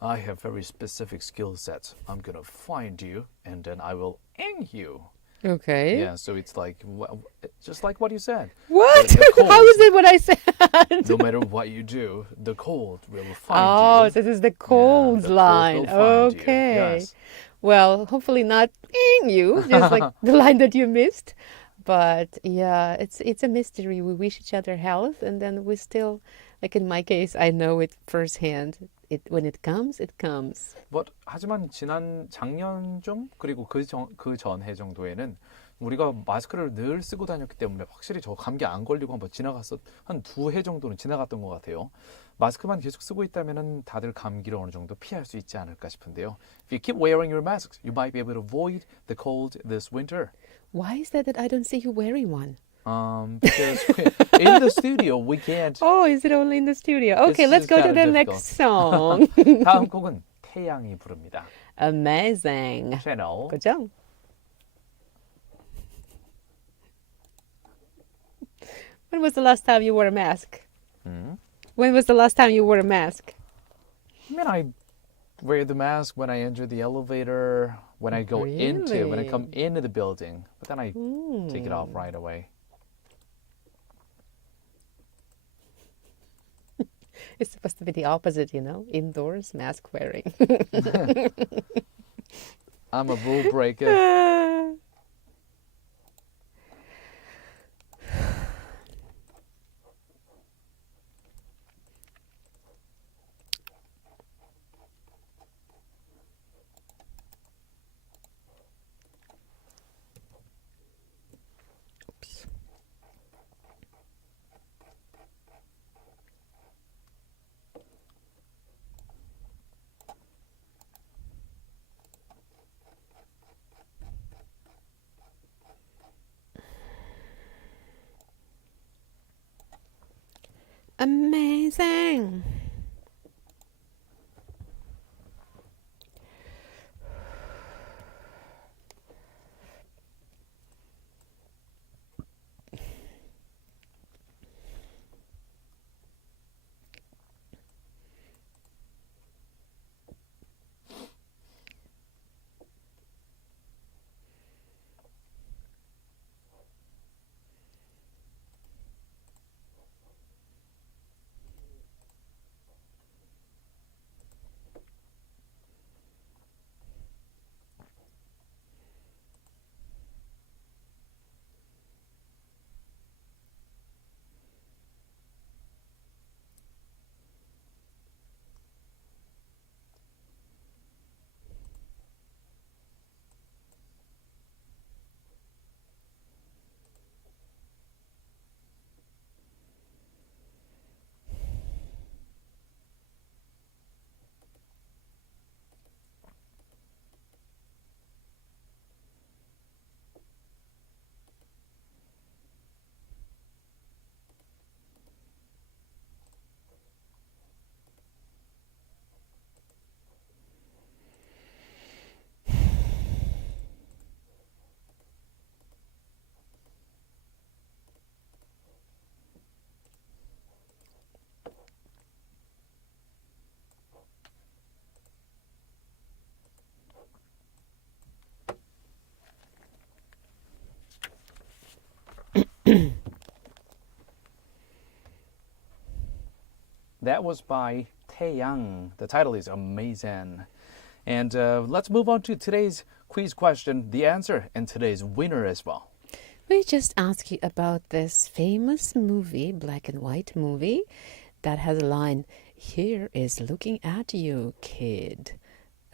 I have very specific skill sets. I'm gonna find you and then I will end you. Okay. Yeah, so it's like just like what you said. What? The cold. How is it what I said? No matter what you do, the cold will find Oh, you. so this is the Yeah, cold the cold line. will find you. Okay. Yes. Well, hopefully not you, just like the line that you missed. But yeah, it's a mystery. We wish each other health, and then we still, like in my case, I know it firsthand. When it comes, it comes. 하지만 지난 작년쯤 그리고 그 전해 정도에는 우리가 마스크를 늘 쓰고 다녔기 때문에 확실히 저 감기 안 걸리고 한번 지나갔었 한 2해 정도는 지나갔던 것 같아요. 마스크만 계속 쓰고 있다면은 다들 감기를 어느 정도 피할 수 있지 않을까 싶은데요. If you keep wearing your masks, you might be able to avoid the cold this winter. Why is that I don't see you wearing one? Because in the studio we can't. Oh, is it only in the studio? Okay, This let's is go to kinda the difficult. next song. 다음 곡은 태양이 부릅니다. Amazing. 채널. 그죠? When was the last time you wore a mask? When was the last time you wore a mask? I mean, I wear the mask when I enter the elevator, when I go when I come into the building, but then I take it off right away. It's supposed to be the opposite, you know? Indoors, mask wearing. I'm a rule breaker. Amazing. That was by Taeyang. The title is Amazing. And let's move on to today's quiz question, the answer, and today's winner as well. We just asked you about this famous movie, black and white movie, that has a line, "Here is looking at you, kid."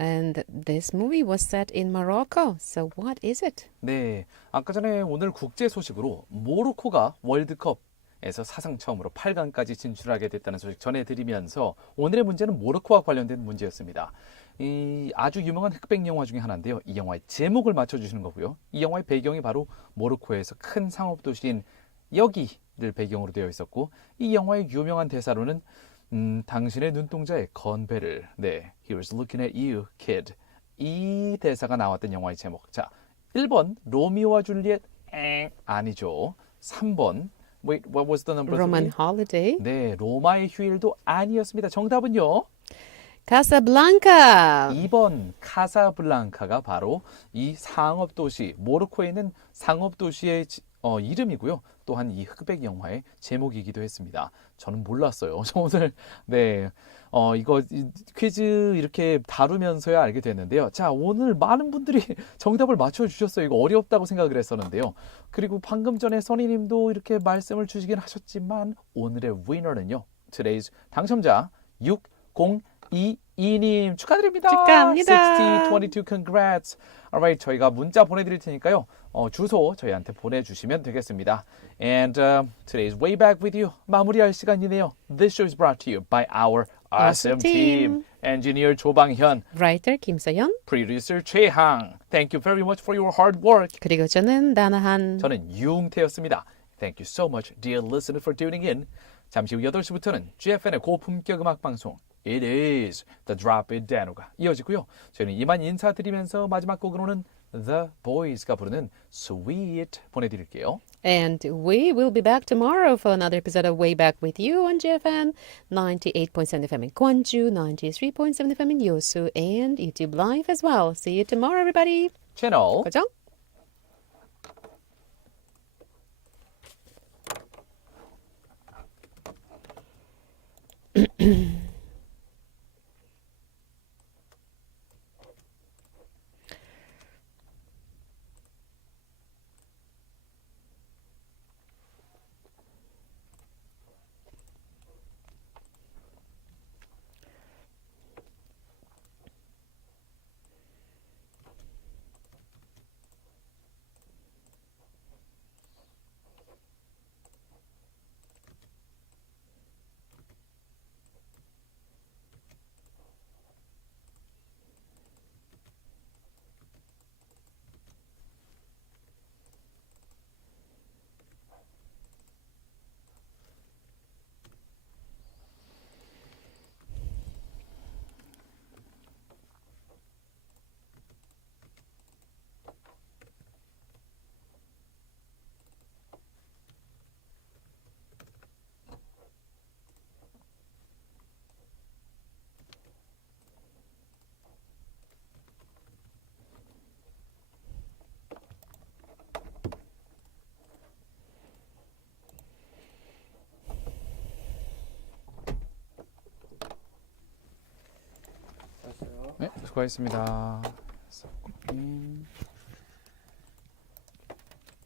And this movie was set in Morocco. So what is it? 네, 아까 전에 오늘 국제 소식으로 모로코가 월드컵에서 사상 처음으로 8강까지 진출하게 됐다는 소식 전해드리면서 오늘의 문제는 모로코와 관련된 문제였습니다. 이 아주 유명한 흑백 영화 중에 하나인데요. 이 영화의 제목을 맞춰주시는 거고요. 이 영화의 배경이 바로 모로코에서 큰 상업 도시인 여기를 배경으로 되어 있었고 이 영화의 유명한 대사로는 당신의 눈동자에 건배를 He was looking at you, kid. 이 대사가 나왔던 영화의 제목. 자, 1번 로미오와 줄리엣 아니죠. 3번 Wait, what was the number 3? Roman Holiday. 네, 로마의 휴일도 아니었습니다. 정답은요? Casablanca. 2번 카사블랑카가 바로 이 상업도시, 모로코에 있는 상업도시의 이름이고요. 또한 이 흑백 영화의 제목이기도 했습니다. 저는 몰랐어요. 저 오늘 이거 퀴즈 이렇게 다루면서야 알게 됐는데요. 자, 오늘 많은 분들이 정답을 맞춰주셨어요. 이거 어렵다고 생각을 했었는데요. 그리고 방금 전에 선희님도 이렇게 말씀을 주시긴 하셨지만 오늘의 위너는요. Today's 당첨자 6022님 축하드립니다. 축하합니다. 6022 congrats. Alright, 저희가 문자 보내드릴 테니까요. 주소 저희한테 보내주시면 되겠습니다. And today's way back with you 마무리할 시간이네요. This show is brought to you by our awesome team. Engineer 조방현, Writer 김서연. Producer 최항. Thank you very much for your hard work. 그리고 저는 나나한. 저는 유웅태였습니다. Thank you so much, dear listener, for tuning in. 잠시 후 8시부터는 GFN의 고품격 음악 방송 It is the Drop It Dano가 이어지고요. 저희는 이만 인사드리면서 마지막 곡으로는 The Boys가 부르는 Sweet 보내드릴게요. And we will be back tomorrow for another episode of Way Back with You on GFN 98.7 FM in Gwangju, 93.7 FM in Yosu, and YouTube Live as well. See you tomorrow, everybody. 채널 고정. 네, 수고하셨습니다.